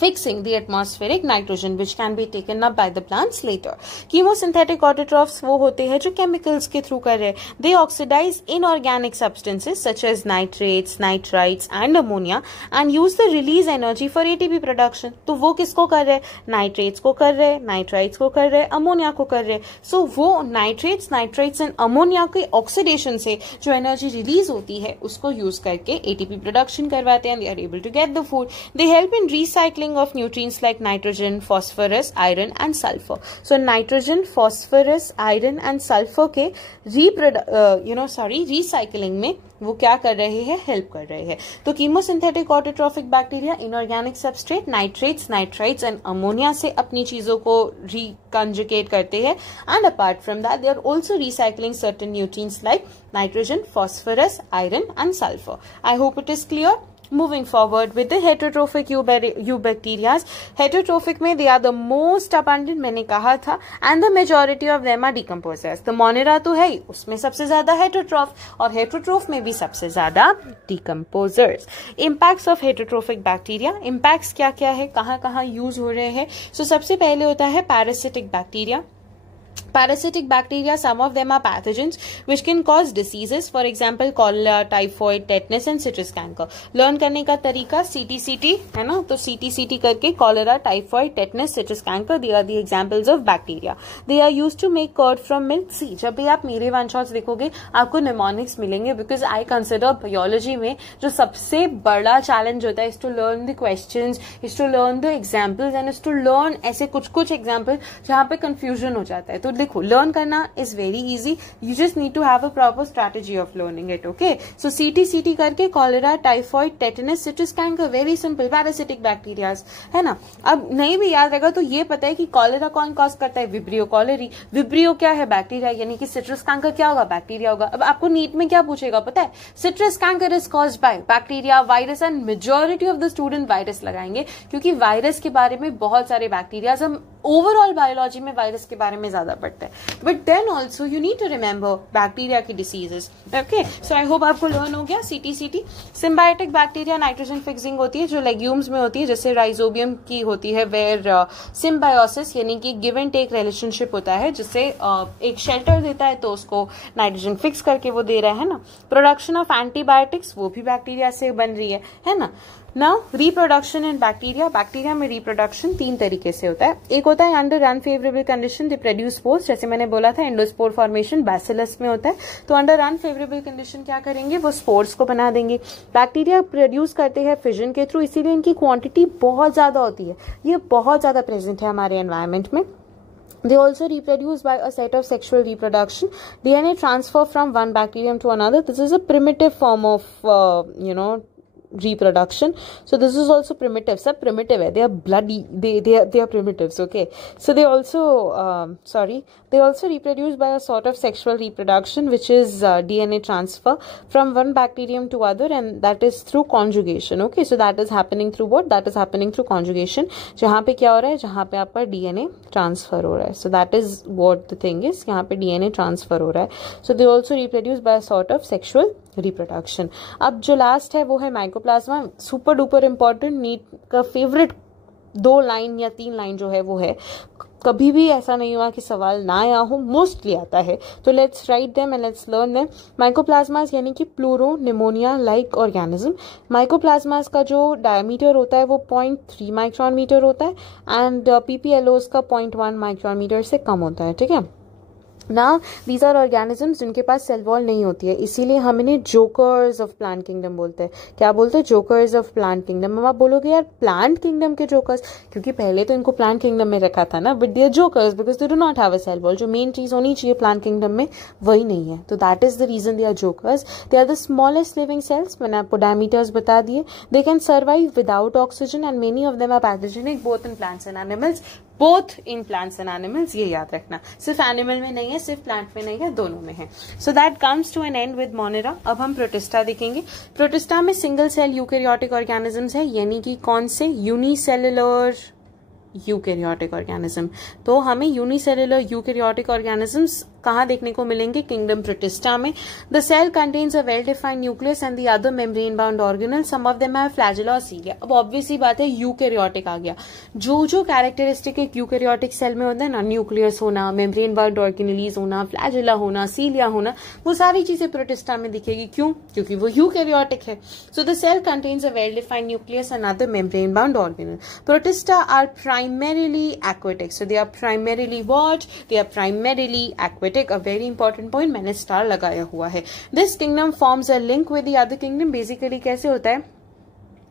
fixing the atmospheric nitrogen which can be taken up by the plants later. Chemosynthetic autotrophs वो होते हैं जो chemicals के through कर रहे हैं. They oxidize inorganic substances such as nitrates, nitrites and ammonia and use the release energy for ATP production. तो वो किसको कर रहे हैं? Nitrates को कर रहे हैं, nitrites को कर रहे हैं, ammonia को कर रहे हैं. So वो nitrates, nitrites and ammonia के oxidation से जो energy release होती है उसको use करके ATP production करवाते हैं and they are able to get the food. They help in recycling of nutrients like nitrogen, phosphorus, iron and sulfur. So nitrogen, phosphorus, iron and sulfur के recycling में वो क्या कर रहे हैं? हेल्प कर रहे हैं. तो chemosynthetic autotrophic bacteria inorganic substrate nitrates, nitrites and ammonia से अपनी चीजों को रिकंजुगेट करते हैं. And apart from that they are also recycling certain nutrients like nitrogen, phosphorus, iron and sulphur. I hope it is clear. Moving forward with the heterotrophic eubacteria. Heterotrophic में they are the most abundant, मैंने कहा था, and the majority of them are decomposers. तो Monera तो है ही, उसमें सबसे ज्यादा heterotroph और heterotroph में भी सबसे ज्यादा decomposers. Impacts of heterotrophic bacteria. Impacts क्या क्या है, कहाँ कहाँ यूज हो रहे हैं? So सबसे पहले होता है parasitic bacteria. Parasitic bacteria, some of them are pathogens which can cause diseases. For example, cholera, typhoid, tetanus and citrus canker. Learn करने का तरीका CTCT है ना, तो CTCT करके cholera, typhoid, tetanus, citrus canker, they are the examples of bacteria. They are used to make curd from milk. See, जब भी आप मेरे वन शॉट्स देखोगे आपको mnemonics मिलेंगे because I consider biology में जो सबसे बड़ा challenge होता है is to learn the questions, is to learn the examples and is to learn ऐसे कुछ examples जहाँ पे confusion हो जाता है. तो देखो लर्न करना is very easy, you just need to have a proper strategy of learning it. Okay, so CTCT करके cholera, typhoid, tetanus, citrus canker, very simple parasitic bacterias है ना. अब नहीं भी याद रहेगा तो ये पता है कि कॉलेरा कौन कॉज करता है? Vibrio cholerae. विब्रियो क्या है? बैक्टीरिया, यानी कि सिट्रस कैंकर क्या होगा? बैक्टीरिया होगा. अब आपको नीट में क्या पूछेगा पता है? Citrus canker is caused by bacteria, virus and majority of the student virus लगाएंगे क्योंकि वायरस के बारे में बहुत सारे बैक्टीरियाज, हम ओवरऑल बायोलॉजी में वायरस के बारे में ज्यादा पढ़ते हैं. But then also you need to remember bacteria की diseases. Okay, so I hope आपको लर्न हो गया. CTCT. Symbiotic bacteria nitrogen fixing होती है जो लेग्यूम्स में होती है, जैसे राइजोबियम की होती है, वेयर सिम्बायोसिस यानी कि गिव एंड टेक रिलेशनशिप होता है, जिससे एक शेल्टर देता है तो उसको नाइट्रोजन फिक्स करके वो दे रहा है ना. प्रोडक्शन ऑफ एंटीबायोटिक्स वो भी बैक्टीरिया से बन रही है ना. Now reproduction in bacteria. Bacteria में रिप्रोडक्शन 3 तरीके से होता है. एक होता है under unfavourable condition they produce spores, जैसे मैंने बोला था एंडोस्पोर फॉर्मेशन बैसिलस में होता है. तो अंडर अनफेवरेबल कंडीशन क्या करेंगे? वो स्पोर्स को बना देंगे. बैक्टीरिया प्रोड्यूस करते हैं फिजन के थ्रू, इसीलिए इनकी क्वांटिटी बहुत ज्यादा होती है. ये बहुत ज्यादा प्रेजेंट है हमारे एनवायरमेंट में. They also reproduce by a set of sexual reproduction. DNA transfer from one bacterium to another. This is a primitive form of, reproduction. So this is also primitive. Sab primitive hai. They are bloody. They are primitives. Okay. So they also they also reproduce by a sort of sexual reproduction, which is DNA transfer from one bacterium to other, and that is through conjugation. Okay. So that is happening through what? That is happening through conjugation. जहाँ पे क्या हो रहा है? जहाँ पे आपका DNA transfer हो रहा है. So that is what the thing is. यहाँ पे DNA transfer हो रहा है. So they also reproduce by a sort of sexual reproduction. अब जो लास्ट है वो है mycoplasma. Super duper important, NEET का फेवरेट 2 लाइन या 3 लाइन जो है वो है कभी भी ऐसा नहीं हुआ कि सवाल ना आया हो, मोस्टली आता है. तो let's write them and let's learn them. Mycoplasmas यानी कि pleuropneumonia like organism. Mycoplasmas का जो डायमीटर होता है वो 0.3 माइक्रोन मीटर होता है एंड पीपीएलओस का 0.1 माइक्रोन मीटर से कम होता है. ठीक है. नाउ दीज आर ऑर्गेनिजम्स जिनके पास सेल वॉल नहीं होती है, इसीलिए हम इन्हें जोकर्स ऑफ प्लांट किंगडम बोलते हैं. क्या बोलते हैं? Jokers of plant kingdom. अब आप बोलोगे यार प्लांट किंगडम के जोकर्स, क्योंकि पहले तो इनको प्लांट किंगडम में रखा था ना, but they are jokers because they do not have a cell wall. जो मेन चीज होनी चाहिए प्लांट किंगडम में वही नहीं है, तो that is the reason they are jokers. They are the smallest living cells. मैंने आपको डायमीटर्स बता दिए. They can survive without oxygen and many of them are pathogenic both in plants and animals. Both in plants and animals, ये याद रखना. सिर्फ animal में नहीं है, सिर्फ प्लांट में नहीं है, दोनों में है. So that comes to an end with monera. अब हम प्रोटिस्टा देखेंगे. प्रोटिस्टा में सिंगल सेल यूकैरियोटिक ऑर्गेनिजम्स है, यानी कि कौन से? Unicellular eukaryotic organism. तो हमें यूनिसेलुलर यूकैरियोटिक ऑर्गेनिजम्स कहाँ देखने को मिलेंगे? किंगडम प्रोटिस्टा में. The cell contains a well defined nucleus and the other membrane bound organelle. Some of them have flagella और सीलिया. अब ऑब्वियसली बात है यूकैरियोटिक आ गया. जो जो कैरेक्टरिस्टिक एक यूकैरियोटिक सेल में होता है ना, न्यूक्लियस होना, मेम्ब्रेन बाउंड ऑर्गेनलीज होना, फ्लैजेला होना, सीलिया होना, वो सारी चीजें प्रोटिस्टा में दिखेगी. क्यों? क्योंकि वो यूकैरियोटिक है. So the cell contains a well defined nucleus and other membrane bound organelle. Protista are primarily aquatic. So they are primarily what? They are primarily aquatic. A very important point मैंने star लगाया हुआ है. This kingdom forms a link with the other kingdom. Basically कैसे होता है?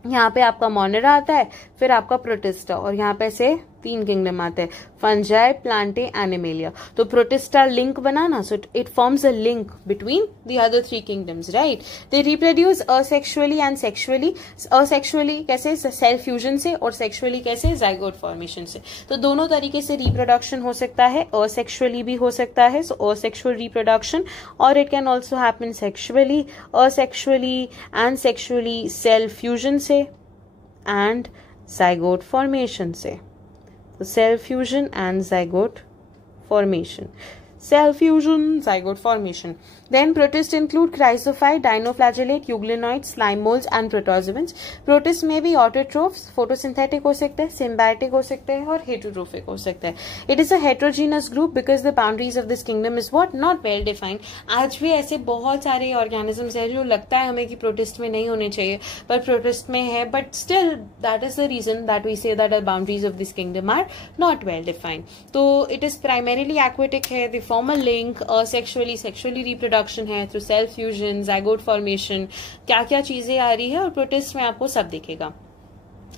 यहाँ पे आपका मोनेरा आता है, फिर आपका प्रोटिस्टा, और यहाँ पे से 3 किंगडम आते हैं, फंजाई, प्लांटे, एनिमेलिया. तो protista link banana, so it forms a link between the other 3 kingdoms, right. They reproduce asexually and sexually. Asexually कैसे? सेल फ्यूजन से, और सेक्सुअली कैसे? जाइगोट फॉर्मेशन से. तो दोनों तरीके से रिप्रोडक्शन हो सकता है. असेक्सुअली भी हो सकता है, सो असेक्सुअल रिप्रोडक्शन, और it can also happen sexually, asexually and sexually, cell fusion से एंड जाइगोट फॉर्मेशन से. Cell fusion and zygote formation. Cell fusion, zygote formation. Then protists include chrysophyte, dinoflagellate, euglenoids, slime molds and protozoans. Protists में भी autotrophs, photosynthetic हो सकते हैं, symbiotic हो सकते हैं, और heterotrophic हो सकते हैं. It is a heterogeneous group because the boundaries of this kingdom is what? Not well defined. आज भी ऐसे बहुत सारे organisms हैं जो लगता है हमें कि protist में नहीं होने चाहिए, पर protist में है. But still, that is the reason that we say that the boundaries of this kingdom are not well defined. तो it is primarily aquatic है. They form a link, sexually reproduction है through cell fusion, zygote formation, क्या क्या चीजें आ रही है, और protist में आपको सब दिखेगा.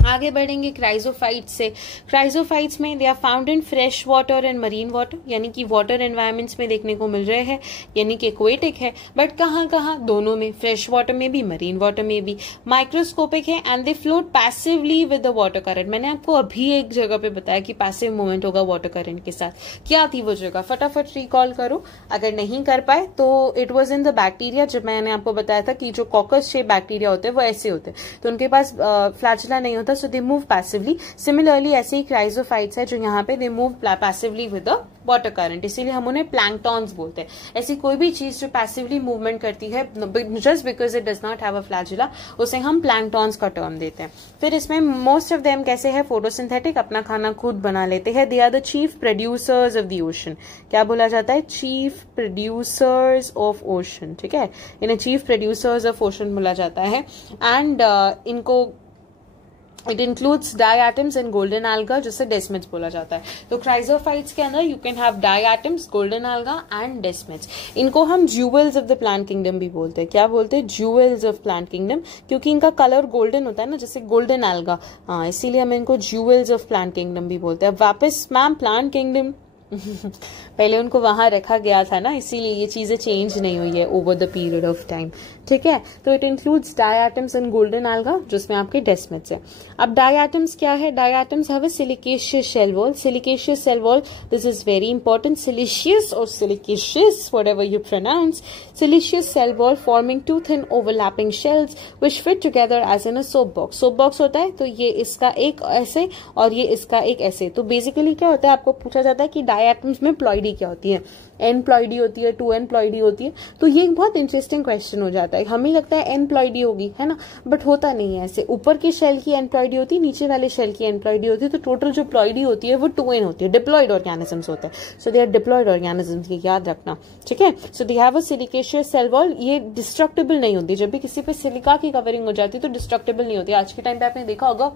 आगे बढ़ेंगे क्राइजोफाइट्स से. क्राइजोफाइट्स में they are found in fresh water and marine water, यानी कि वाटर एनवायरमेंट्स में देखने को मिल रहे हैं, यानी कि एक्वेटिक है. बट कहाँ कहाँ? दोनों में, फ्रेश वाटर में भी, मरीन वाटर में भी. माइक्रोस्कोपिक है and they float passively with the water current. मैंने आपको अभी एक जगह पे बताया कि पैसिव मूवमेंट होगा वाटर करंट के साथ. क्या थी वो जगह? फटाफट रिकॉल करो. अगर नहीं कर पाए तो it was in the bacteria. जब मैंने आपको बताया था कि जो कॉकस शेप बैक्टीरिया होते हैं वो ऐसे होते हैं, तो उनके पास फ्लैचुला नहीं होता, so they move passively. Similarly ऐसे ही क्राइजोफाइट्स है जो यहाँ पे they move passively with the water current, इसीलिए हम उन्हें प्लैंक्टॉन्स बोलते हैं. ऐसी कोई भी चीज जो पैसिवली मूवमेंट करती है just because it does not have a flagella, उसे हम प्लैंक्टॉन्स का टर्म देते हैं. फिर इसमें मोस्ट ऑफ देम कैसे है? फोटोसिंथेटिक, अपना खाना खुद बना लेते हैं. They are the chief producers of the ocean. क्या बोला जाता है? Chief producers of ocean. ठीक है, इन्हें चीफ प्रोड्यूसर्स ऑफ ओशन बोला जाता है. एंड इनको it includes diatoms and golden alga, जिसे डेस्मिड्स बोला जाता है. तो क्राइजोफाइट्स के अंदर you can have diatoms, golden alga and desmids. इनको हम ज्यूवेल्स ऑफ द प्लांट किंगडम भी बोलते हैं. क्या बोलते हैं? ज्यूवेल्स ऑफ प्लांट किंगडम, क्योंकि इनका कलर गोल्डन होता है ना, जैसे गोल्डन alga. हाँ, इसीलिए हम इनको ज्यूवेल्स ऑफ प्लांट किंगडम भी बोलते हैं. वापस मैम प्लांट किंगडम पहले उनको वहां रखा गया था ना, इसीलिए ये चीजें चेंज नहीं हुई है over the period of time. ठीक है, तो it includes diatoms and golden alga, जिसमें आपके डेस्मिड्स है. अब डायटम्स क्या है? Diatoms have a silicaceous shell wall. Silicaceous cell wall, this is very important. Siliceous और silicaceous, whatever you pronounce. Siliceous cell wall forming 2 thin overlapping shells which fit together as in a soap box. Soap box होता है तो ये इसका एक ऐसे और ये इसका एक ऐसे. तो बेसिकली क्या होता है, आपको पूछा जाता है कि डायटम्स में प्लॉइडी क्या होती है. एन प्लॉइडी होती है, 2n प्लॉइडी होती है। तो ये एक बहुत इंटरेस्टिंग क्वेश्चन हो जाता है। हमें लगता है एन प्लॉइडी होगी, है ना, बट होता नहीं है ऐसे। ऊपर के शेल की एन प्लॉइडी होती है, नीचे वाले शेल की एन प्लॉइडी होती है, तो टोटल जो प्लॉइडी होती है वो 2n होती है। डिप्लॉइड ऑर्गेनिजम्स होते हैं, so they are diploid organisms, ये याद रखना, ठीक है। So they have a silicaceous cell wall, ये डिस्ट्रक्टेबल नहीं होती। जब भी किसी पे सिलिका की कवरिंग हो जाती है तो डिस्ट्रक्टेबल नहीं होती। आज के टाइम पे आपने देखा होगा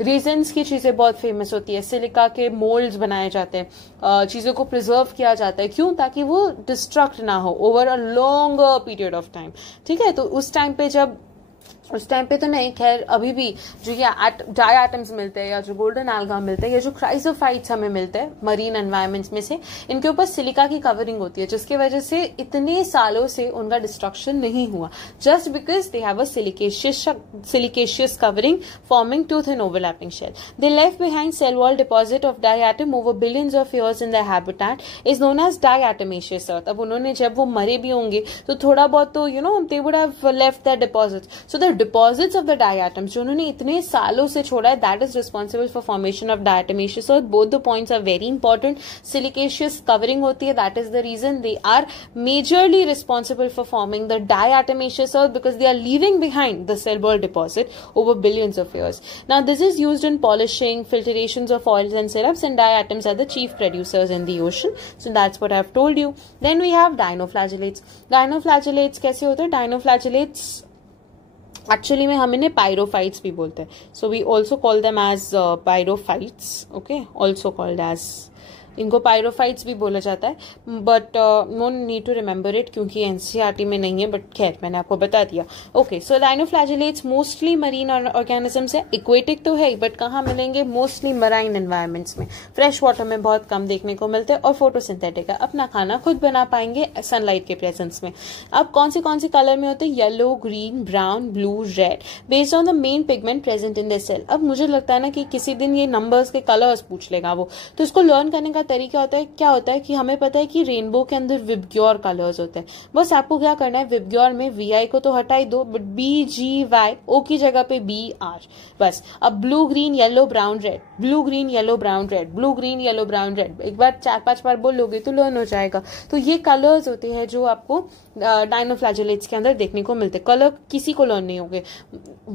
रेजन्स की चीजें बहुत फेमस होती है, सिलिका के मोल्ड्स बनाए जाते हैं, चीजों को प्रिजर्व किया जाता है, क्यों? ताकि वो डिस्ट्रक्ट ना हो over a long period of time, ठीक है। तो उस टाइम पे तो नहीं, खैर अभी भी जो ये डाई एटम्स मिलते हैं या जो गोल्डन एल्गा मिलते हैं या जो क्राइसोफाइट्स हमें मिलते हैं मरीन एनवायरमेंट्स में से, इनके ऊपर सिलिका की कवरिंग होती है, जिसकी वजह से इतने सालों से उनका डिस्ट्रक्शन नहीं हुआ, just because they have a silicaceous covering forming two thin overlapping shell. They left behind cell wall deposit of diatom over billions of years in the habitat is known as diatomaceous earth. अब उन्होंने जब वो मरे भी होंगे तो थोड़ा बहुत तो they would have left that deposit, so the deposits of the diatoms जो उन्होंने इतने सालों से छोड़ा है, that is responsible for formation of diatomaceous earth. Both the points are very important. Silicaceous covering होती है, that is the reason they are majorly responsible for forming the diatomaceous earth, because they are leaving behind the cell wall deposit over billions of years. Now this is used in polishing, filtrations of oils and syrups, and diatoms are the chief producers in the ocean. So that's what I have told you. Then we have dinoflagellates. Dinoflagellates कैसे होते हैं? Dinoflagellates actually में हम इन्हें पायरोफाइट्स भी बोलते हैं, so we also call them as pyrophytes, okay, also called as, इनको पायरोफाइट्स भी बोला जाता है, but no need to remember it क्योंकि एनसीईआरटी में नहीं है, बट खैर मैंने आपको बता दिया। Okay, so dinoflagellates mostly marine organisms है, इक्वेटिक तो है बट कहाँ मिलेंगे? मोस्टली मराइन एनवायरमेंट्स में, फ्रेश वाटर में बहुत कम देखने को मिलते हैं, और फोटोसिंथेटिक है, अपना खाना खुद बना पाएंगे सनलाइट के प्रेजेंस में। अब कौन सी कलर में होते हैं? Yellow, green, brown, blue, red, based on the main pigment present in the cell. अब मुझे लगता है ना कि किसी दिन ये नंबर्स के कलर्स पूछ लेगा वो, तो इसको लर्न करने का तरीका होता है, क्या होता है कि हमें पता है कि रेनबो के अंदर विबग्योर कलर्स होते हैं, बस आपको क्या करना है, विबग्योर में वी को तो हटा ही दो, बट BGY, ओ की जगह पे BR, बस। अब blue, green, yellow, brown, red, blue, green, yellow, brown, red, blue, green, yellow, brown, red, एक बार 4-5 बार बोलोगे तो लर्न हो जाएगा। तो ये कलर्स होते हैं जो आपको डायनोफ्लैजेलेट्स के अंदर देखने को मिलते हैं। कलर किसी को लर्न नहीं होंगे,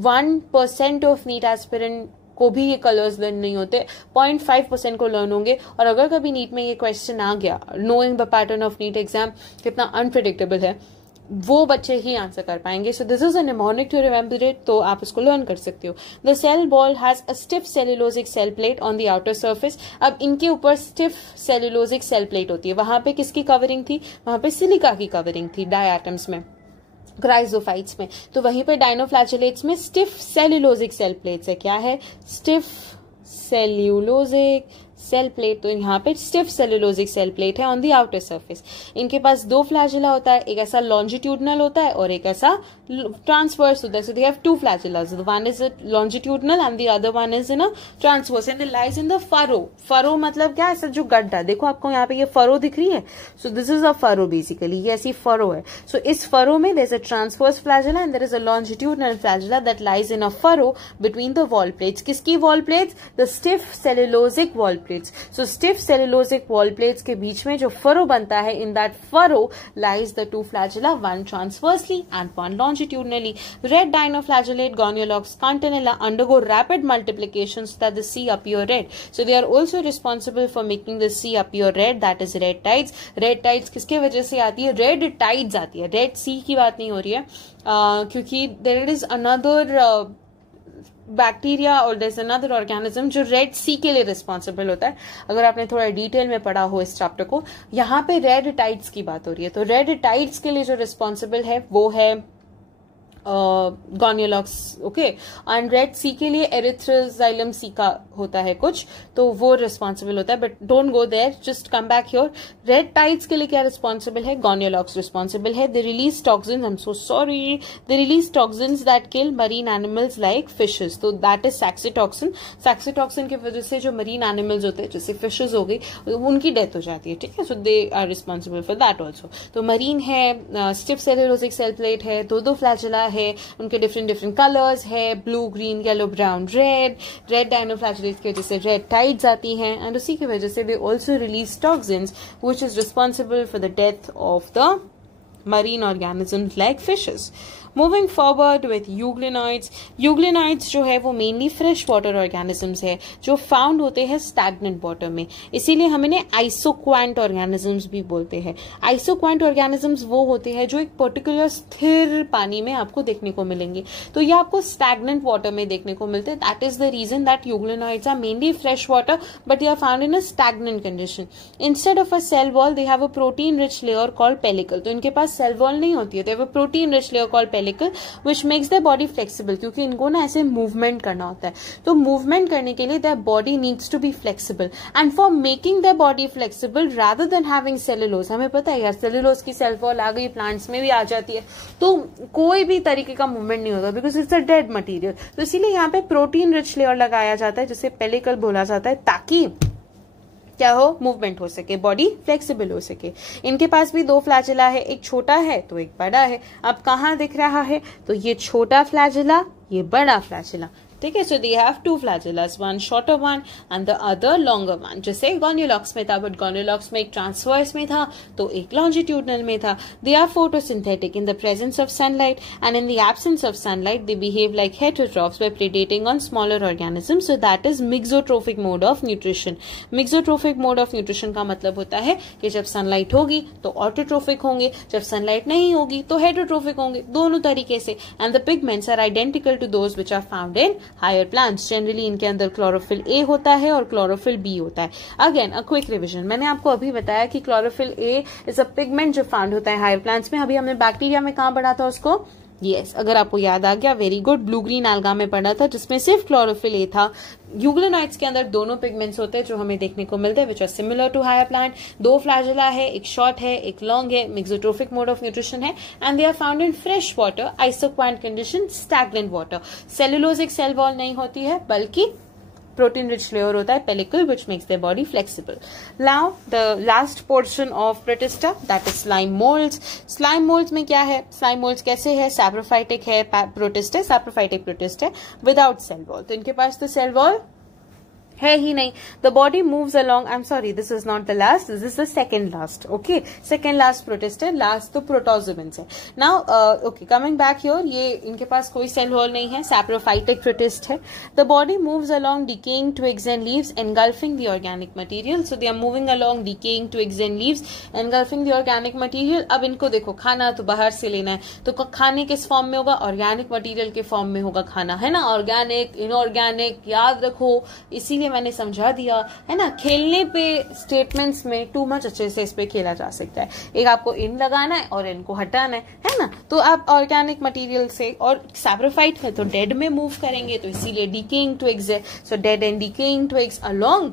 1% ऑफ नीट एस्पिरेंट को भी ये कलर्स लर्न नहीं होते, 0.5% को लर्न होंगे। और अगर कभी नीट में ये क्वेश्चन आ गया, knowing the pattern of NEET exam कितना अनप्रिडिक्टेबल है, वो बच्चे ही आंसर कर पाएंगे। So this is a mnemonic to remember it, तो आप इसको लर्न कर सकते हो। The cell wall has a stiff cellulosic cell plate on the outer surface. अब इनके ऊपर स्टिफ सेल्यूलोजिक सेल प्लेट होती है, वहां पे किसकी कवरिंग थी? वहां पे सिलिका की कवरिंग थी डायटम्स में, क्राइसोफाइट्स में। तो वहीं पे डायनोफ्लैजेलेट्स में स्टिफ सेल्यूलोजिक सेल प्लेट्स है। क्या है? स्टिफ सेल्यूलोजिक सेल प्लेट, तो यहाँ पे स्टिफ सेल्यूलोजिक सेल प्लेट है ऑन दी आउटर सरफेस। इनके पास 2 फ्लैजेला होता है, एक ऐसा लॉन्जिट्यूडनल होता है और एक ऐसा ट्रांसवर्स होता है। So they have 2 flagellas, one is longitudinal and the other one is in a transverse, and lies in the furrow. Furrow मतलब क्या? ऐसा जो गड्ढा, देखो आपको यहाँ पे ये फरो दिख रही है, so this is a furrow basically, ये ऐसी फरो है। सो इस फरो में there is a transverse flagella and there is a longitudinal flagella that lies in a furrow between the wall plates. किसकी wall plates? The stiff cellulosic wall plates. So stiff cellulosic wall plates के बीच में जो furrow बनता है, in that furrow lies the 2 flagella, one transversely and one longitudinally. Red dinoflagellate goniologs Scantinella undergo rapid multiplication so that the sea appear red. So they are also responsible for making the sea appear red, that is red tides. Red tides किसके वजह से आती है? Red tides आती है, red sea की बात नहीं हो रही है, क्योंकि there is another बैक्टीरिया और देयर इज अनदर ऑर्गेनिज्म जो रेड सी के लिए रिस्पॉन्सिबल होता है। अगर आपने थोड़ा डिटेल में पढ़ा हो इस चैप्टर को, यहाँ पे रेड टाइड्स की बात हो रही है। तो रेड टाइड्स के लिए जो रिस्पॉन्सिबल है वो है गॉनियोलॉक्स, ओके, एंड रेड सी के लिए एरिथ्रोजाइलम सी का होता है कुछ, तो वो रिस्पॉन्सिबल होता है, but don't go there, just come back here. Red tides के लिए क्या रिस्पॉन्सिबल है? गॉनियोलॉक्स रिस्पॉन्सिबल है। They release toxins, I am so sorry, they release toxins that kill marine animals like fishes, तो दैट इज सैक्सीटॉक्सिन। सैक्सीटॉक्सिन की वजह से जो मरीन एनिमल्स होते हैं, जैसे फिशेस हो गई, उनकी डेथ हो जाती है, ठीक है। So they are responsible for that also. तो मरीन है, स्टिफ सेल्यूलोजिक सेल प्लेट है, 2 फ्लैजेला है, उनके डिफरेंट डिफरेंट कलर्स है, blue, green, yellow, brown, red dinoflagellates की वजह से रेड टाइड्स आती हैं, एंड उसी की वजह से they also release toxins which is responsible for the death of the marine organisms like fishes. Moving forward with euglenoids. Euglenoids जो है वो मेनली फ्रेश वाटर ऑर्गेनिजम्स है जो फाउंड होते हैं स्टैग्नेंट वाटर में, इसीलिए हम इन्हें आइसोक्वांट ऑर्गेनिजम्स भी बोलते हैं. आइसोक्वांट ऑर्गेनिजम्स वो होते हैं जो एक पर्टिकुलर स्थिर पानी में आपको देखने को मिलेंगे, तो ये आपको स्टैग्नेंट वाटर में देखने को मिलते हैं. That is the reason that euglenoids are mainly fresh water but they are found in a stagnant condition. Instead of a cell wall they have a protein rich layer called pellicle. तो इनके पास cell wall नहीं होती है, तो protein rich layer called pellicle which makes their body flexible, क्योंकि इनको ना ऐसे मूवमेंट करना होता है, तो मूवमेंट करने के लिए their body needs to be flexible, and for making their body flexible rather than having cellulose, हमें पता है यार सेलुलोज की सेल वॉल आ गई, प्लांट्स में भी आ जाती है, तो कोई भी तरीके का मूवमेंट नहीं होता because it's a dead material. तो इसीलिए यहाँ पे प्रोटीन रिच लेयर लगाया जाता है जिसे पेलिकल बोला जाता है, ताकि क्या हो, मूवमेंट हो सके, बॉडी फ्लेक्सिबल हो सके. इनके पास भी दो फ्लैजिला है, एक छोटा है तो एक बड़ा है. अब कहाँ दिख रहा है, तो ये छोटा फ्लैजिला, ये बड़ा फ्लैजिला, ठीक है. So they have two flagellas, one shorter one and the other longer one. जैसे गोन्यूलॉक्स में था, बट गोन्यूलॉक्स में एक ट्रांसवर्स में था तो एक लॉन्जिट्यूडनल में था. They are photosynthetic in the presence of sunlight and in the absence of sunlight they behave like heterotrophs by predating on smaller organisms. So that is mixotrophic mode of nutrition. Mixotrophic mode of nutrition का मतलब होता है कि जब sunlight होगी तो autotrophic होंगे, जब सनलाइट नहीं होगी तो हेटेरोट्रोफिक होंगे, दोनों तरीके से. And the pigments are identical to those which are found in higher plants. Generally इनके अंदर क्लोरोफिल ए होता है और क्लोरोफिल बी होता है. अगेन अ क्विक रिविजन, मैंने आपको अभी बताया कि chlorophyll A is a pigment जो फाउंड होता है हायर प्लांट्स में. अभी हमने बैक्टीरिया में कहां पढ़ा था उसको, यस, अगर आपको याद आ गया very good, blue green alga में पढ़ा था जिसमें सिर्फ क्लोरोफिल ए था. यूग्लेनॉइड्स के अंदर दोनों पिगमेंट्स होते हैं जो हमें देखने को मिलते हैं which are similar to higher plant. दो फ्लैजिला है, एक शॉर्ट है एक लॉन्ग है, मिक्सोट्रोफिक मोड ऑफ न्यूट्रिशन है, and they are found in fresh water, isoquant condition, stagnant water. Cellulosic cell wall नहीं होती है बल्कि protein rich layer होता है pellicle which makes their body flexible. Now the last portion of protista, that is slime molds. Slime molds में क्या है, slime molds कैसे है, saprophytic है, protist है, saprophytic protist है without cell wall. तो इनके पास तो cell wall है ही नहीं. The body moves along, I am sorry this is not the last, this is the second last. Okay, second last protist है, लास्ट तो प्रोटोजोएंस है. Now okay, coming back here, ये इनके पास कोई सेल वॉल नहीं है, सैप्रोफाइटिक प्रोटिस्ट है. The body moves along decaying twigs and leaves engulfing the organic material. So they are moving along decaying twigs and leaves engulfing the organic material. अब इनको देखो, खाना तो बाहर से लेना है, तो खाने किस फॉर्म में होगा, ऑर्गेनिक मटेरियल के फॉर्म में होगा खाना, है ना. ऑर्गेनिक, इनऑर्गेनिक याद रखो, इसीलिए मैंने समझा दिया, है ना. खेलने पे स्टेटमेंट्स में टू मच अच्छे से इस पे खेला जा सकता है. एक आपको इन लगाना है और इनको हटाना है ना. तो आप ऑर्गेनिक मटेरियल से, और सैप्रोफाइट है तो डेड में मूव करेंगे, तो इसीलिए डिकेइंग ट्विग्स है. So dead and decaying twigs along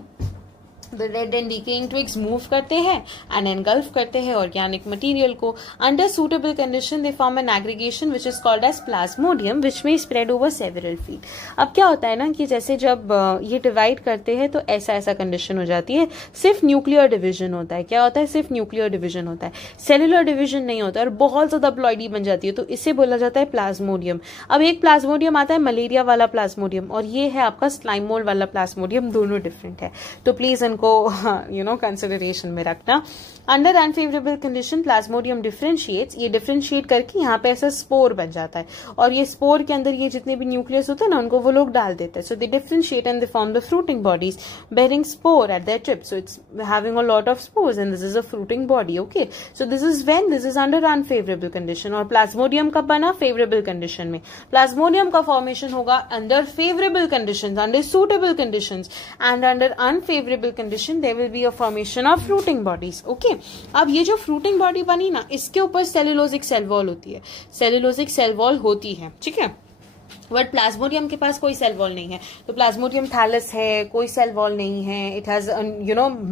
the dead and decaying twigs move करते हैं एंड एनगल्फ करते हैं ऑर्गेनिक मटेरियल को. Under suitable condition they form an aggregation which is called as plasmodium which may spread over several feet. अब क्या होता है ना कि जैसे जब ये डिवाइड करते हैं तो ऐसा ऐसा कंडीशन हो जाती है, सिर्फ न्यूक्लियर डिविजन होता है. क्या होता है, सिर्फ न्यूक्लियर डिविजन होता है, सेलुलर डिविजन नहीं होता, और बहुत ज्यादा प्लॉइडी बन जाती है, तो इसे बोला जाता है प्लाज्मोडियम. अब एक प्लाज्मोडियम आता है मलेरिया वाला प्लाज्मोडियम, और ये है आपका स्लाइम मोल्ड वाला प्लाज्मोडियम, दोनों डिफरेंट है, तो प्लीज इनको कंसिडरेशन में रखना. Under unfavourable condition Plasmodium differentiates, ये डिफरेंशिएट करके यहाँ पे ऐसा स्पोर बन जाता है, और ये स्पोर के अंदर ये जितने भी न्यूक्लियस होते हैं ना उनको वो लोग डाल देते हैं. So they differentiate and they form the fruiting bodies bearing spore at their tip. So it's having a lot of spores and this is a fruiting body. Okay, so this is when this is under unfavourable condition. और plasmodium कब बना, favourable condition में. Plasmodium का formation होगा under favourable conditions, under suitable conditions, and under unfavourable condition there will be a formation of fruiting bodies. Okay, अब ये जो fruiting body बनी ना, इसके ऊपर सेलुलोजिक सेल वॉल होती है, सेलुलोजिक सेल वॉल होती है, ठीक है. बट प्लाज्मोडियम के पास कोई सेल वॉल नहीं है, तो प्लाज्मोडियम थैलस है, कोई सेल वॉल नहीं है, इट हैज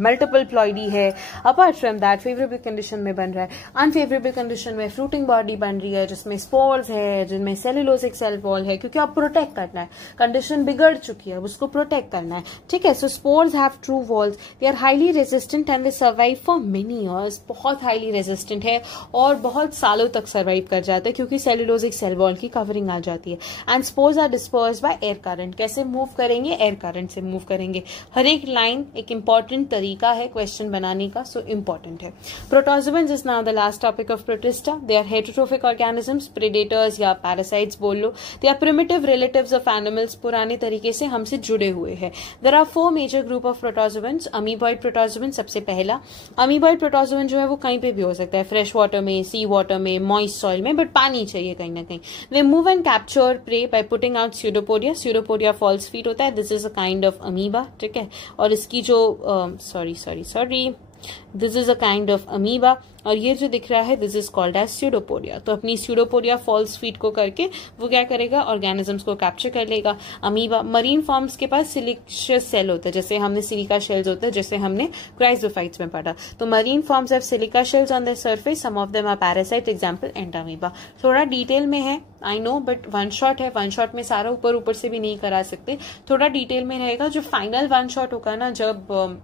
मल्टीपल प्लॉइडी है. Apart from that favourable condition में बन रहा है. अनफेवरेबल कंडीशन में फ्रूटिंग बॉडी बन रही है जिसमें स्पोर्स है, जिनमें सेलुलोजिक सेल वॉल है, क्योंकि अब प्रोटेक्ट करना है, कंडीशन बिगड़ चुकी है, अब उसको प्रोटेक्ट करना है. ठीक है. So spores have true walls, they are highly resistant and they survive for many years. बहुत हाईली रेजिस्टेंट है और बहुत सालों तक सर्वाइव कर जाते हैं क्योंकि सेलुलोजिक सेल वॉल की कवरिंग आ जाती है. And spores are dispersed by air current. कैसे मूव करेंगे? एयर करंट से मूव करेंगे. हर एक लाइन एक इंपॉर्टेंट तरीका है क्वेश्चन बनाने का, सो इंपॉर्टेंट है. Protozoans is now the last topic of protista. They are heterotrophic organisms, predators या पैरासाइट्स बोल लो. They are primitive relatives of animals, पुराने तरीके से हमसे जुड़े हुए हैं. There are 4 major group of protozoans. Amoeboid protozoan सबसे पहला. अमीबॉइड प्रोटोजोएन जो है वो कहीं पे भी हो सकता है, फ्रेश वाटर में, सी वाटर में, मॉइस्ट सॉइल में, बट पानी चाहिए कहीं ना कहीं. They move and capture prey by putting out pseudopodia. Pseudopodia false feet होता है. This is a kind of amoeba. ठीक है. और इसकी जो sorry this is a kind of amoeba. और ये जो दिख रहा है this is called as pseudopodia. तो अपनी स्यूडोपोडिया फॉल्स फीट को करके वो क्या करेगा? ऑर्गेनिजम्स को कैप्चर कर लेगा. अमीबा. मरीन फॉर्म्स के पास सिलिशियस सेल होता है, जैसे हमने सिलिका शेल्स होते हैं, जैसे हमने क्राइजोफाइट्स में पढ़ा. तो marine forms have silica shells on the surface. Some of them are parasite, example entamoeba. थोड़ा डिटेल में है I know, but one shot है. वन शॉट में सारा ऊपर से भी नहीं करा सकते, थोड़ा डिटेल में रहेगा. जो फाइनल वन शॉट होगा ना, जब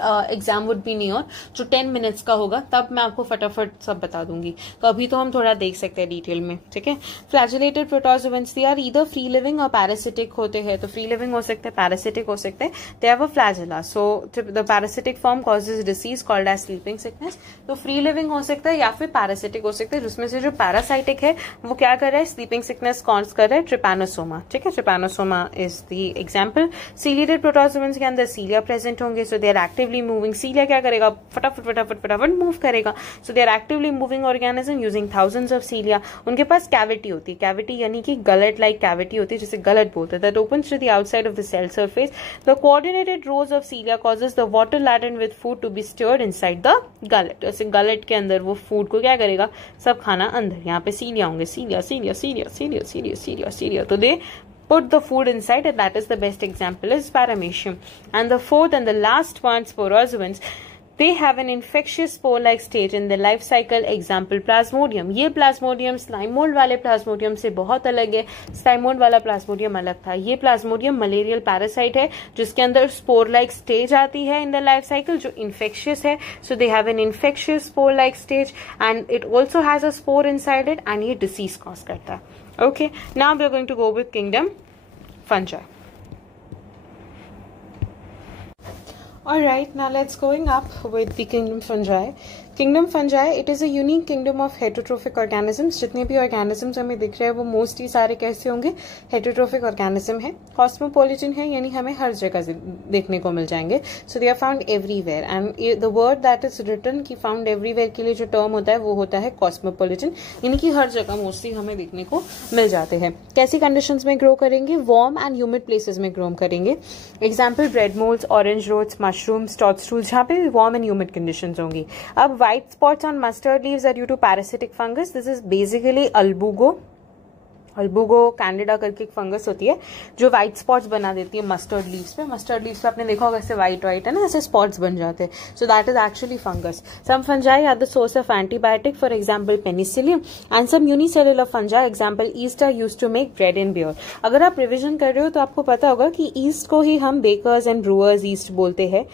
एग्जाम वुड बी नियर, जो 10 मिनट्स का होगा, तब मैं आपको फटाफट सब बता दूंगी. तो अभी तो हम थोड़ा देख सकते हैं डिटेल में. ठीक है. Flagellated protozoans they are either free living और पैरासिटिक होते हैं. तो फ्री लिविंग हो सकते हैं, पैरासिटिक हो सकते हैं. They have a flagella. So the parasitic form causes disease called as sleeping sickness. तो फ्री लिविंग हो सकता है या फिर पैरासिटिक हो सकता है, जिसमें से जो पैरासाइटिक है वो क्या कर रहा है? स्लीपिंग सिकनेस कॉज कर रहा है. ट्रिपैनोसोमा. ठीक है. Trypanosoma is the example. Ciliated protozoans के अंदर सीलिया प्रेजेंट होंगे. So they are actively moving. Cilia क्या करेगा? फटाफट मूव करेगा. So they are actively moving organism using thousands of cilia. उनके पास कैविटी होती है. कैविटी यानी कि गलट लाइक कैविटी होती है, जिसे गलट बोलते हैं. That opens to the outside of the cell surface. The coordinated rows of cilia causes the water laden with food to be stored inside the gullet. ऐसे गलट के अंदर वो फूड को क्या करेगा? सब खाना अंदर. यहाँ पे सीलिया होंगे. सीलिया. तो दे put the food inside, and that is the best example is paramecium. And the fourth and the last one, sporozoans, they have an infectious spore-like stage in the life cycle. Example plasmodium. ये plasmodium slime mold वाले plasmodium से बहुत अलग है. slime mold वाला plasmodium अलग था. ये plasmodium malarial parasite है जिसके अंदर spore-like stage आती है in the life cycle, जो infectious है. So they have an infectious spore-like stage and it also has a spore inside it, and ये disease cause करता है. Okay, now we are going to go with kingdom fungi. Alright, now let's going up with the kingdom fungi. Kingdom fungi, it is a unique kingdom of heterotrophic organisms. जितने भी organisms हमें दिख रहे हैं वो mostly सारे कैसे होंगे? heterotrophic organism है. cosmopolitan है, यानी हमें हर जगह देखने को मिल जाएंगे. So they are found everywhere, and the word that is written कि found everywhere के लिए जो term होता है वो होता है cosmopolitan, यानी कि हर जगह mostly हमें देखने को मिल जाते हैं. कैसी conditions में grow करेंगे? warm and humid places में grow करेंगे. Example bread molds, orange growths, mushrooms, toadstools, जहाँ पे warm and humid conditions होंगी. अब white spots on mustard leaves are due to parasitic fungus. This is basically albugo candida करके एक fungus होती है जो व्हाइट स्पॉट्स बना देती है मस्टर्ड लीव्स पे. मस्टर्ड लीव्स पे आपने देखा होगा ऐसे व्हाइट है ना, ऐसे स्पॉट्स बन जाते हैं. So that is actually fungus. Some fungi are the source of antibiotic, for example penicillium, and some unicellular fungi, example yeast are used to make bread and beer. अगर आप रिविजन कर रहे हो तो आपको पता होगा कि ईस्ट को ही हम बेकर्स एंड ब्रूअर्स ईस्ट बोलते हैं.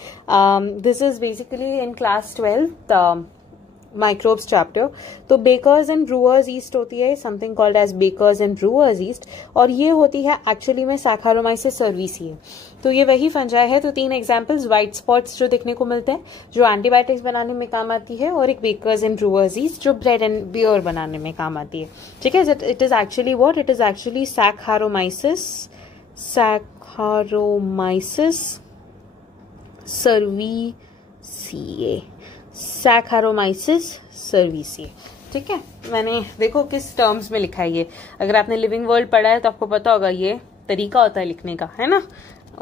This is basically in class 12 microbes chapter. तो बेकर्स एंड ब्रूअर्स ईस्ट होती है something called as baker's and brewer's yeast, और ये होती है एक्चुअली में सैक्रोमाइसिस सर्विसिए. तो ये वही फंजाई है. तो 3 एग्जांपल्स, व्हाइट स्पॉट्स जो देखने को मिलते हैं जो एंटीबायोटिक्स बनाने में काम आती है, और एक बेकर्स एंड ब्रूअर्स ईस्ट जो ब्रेड एंड बियर बनाने में काम आती है. ठीक है. It is actually what? It is actually saccharomyces cerevisiae. Saccharomyces cerevisiae. ठीक है. मैंने देखो किस टर्म्स में लिखा है ये. अगर आपने लिविंग वर्ल्ड पढ़ा है तो आपको पता होगा ये तरीका होता है लिखने का, है ना.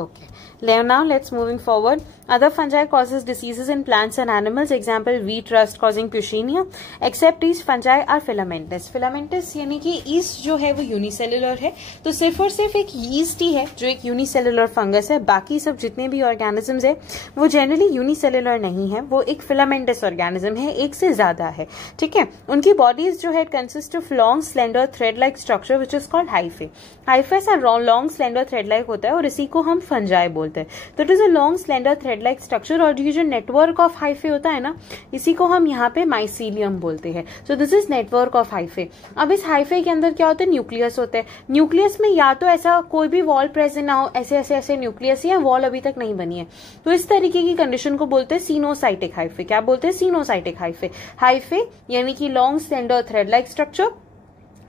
Okay, Now let's moving forward. Other fungi causes diseases in plants and animals. Example, wheat rust causing Puccinia. Except these fungi are filamentous. Filamentous यानी कि yeast जो है वो यूनिसेलुलर है, तो सिर्फ और सिर्फ एक yeast ही है जो एक यूनिसेलुलर फंगस है. बाकी सब जितने भी ऑर्गेनिजम्स है वो जनरली यूनिसेलुलर नहीं है, वो एक फिलामेंटस ऑर्गेनिज्म है, एक से ज्यादा है. ठीक है. उनकी बॉडीज जो है consist of long slender thread like structure which is called hyphae. Hyphae ऐसा लॉन्ग स्लेंडर थ्रेड लाइक होता है और इसी को हम फंजाई बोलते हैं. तो it is a long slender thread like structure, और ये जो नेटवर्क ऑफ हाइफे होता है ना, इसी को हम यहाँ पे माइसीलियम बोलते हैं. सो this is network of hyphae. अब इस हाइफे के अंदर क्या होता है? न्यूक्लियस होते हैं. न्यूक्लियस में या तो ऐसा कोई भी वॉल प्रेजेंट ना हो, ऐसे ऐसे ऐसे न्यूक्लियस या वॉल अभी तक नहीं बनी है, तो इस तरीके की कंडीशन को बोलते हैं सिनोसाइटिक हाइफे. क्या बोलते हैं? Coenocytic hyphae. हाइफे यानी कि long slender thread like structure.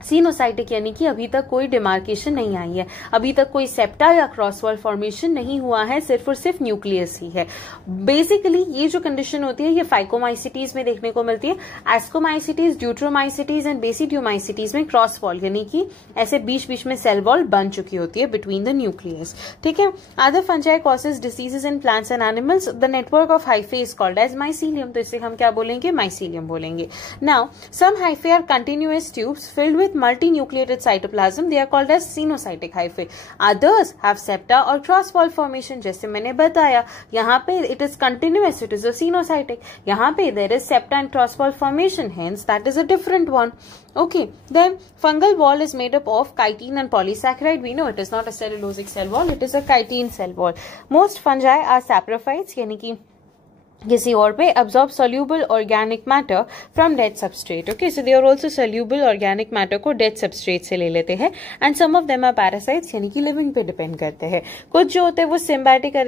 Coenocytic यानी कि अभी तक कोई डिमार्केशन नहीं आई है, अभी तक कोई सेप्टा या क्रॉस वॉल फॉर्मेशन नहीं हुआ है, सिर्फ और सिर्फ न्यूक्लियस ही है. बेसिकली ये जो कंडीशन होती है ये फाइकोमाइसिटीज में देखने को मिलती है. एस्कोमाइसिटीज, ड्यूट्रोमाइसिटीज एंड बेसिड्यूमाइसिटीज में क्रॉस वॉल यानी कि ऐसे बीच बीच में सेल वॉल बन चुकी होती है बिटवीन द न्यूक्लियस. ठीक है. Other fungi causes diseases in plants and animals. The network of hyphae is called as mycelium. तो इसे हम क्या बोलेंगे? माइसीलियम बोलेंगे. Now some hyphae are continuous tubes filled with multinucleated cytoplasm. They are called as sinusitic hyphae. Others have septa or cross wall formation. जैसे मैंने बताया यहाँ पे it is continuous, it is a sinusitic. यहाँ पे there is septa and cross wall formation, hence that is a different one. Okay, then fungal wall is made up of chitin and polysaccharide. We know it is not a cellulosic cell wall, it is a chitin cell wall. Most fungi are saprophytes यानी कि किसी और पे absorb soluble organic matter from dead substrate. Okay, so they are also soluble organic matter को dead substrate से ले लेते हैं. And some of them are parasites यानी कि living पे depend करते हैं. कुछ जो होते हैं वो symbiotic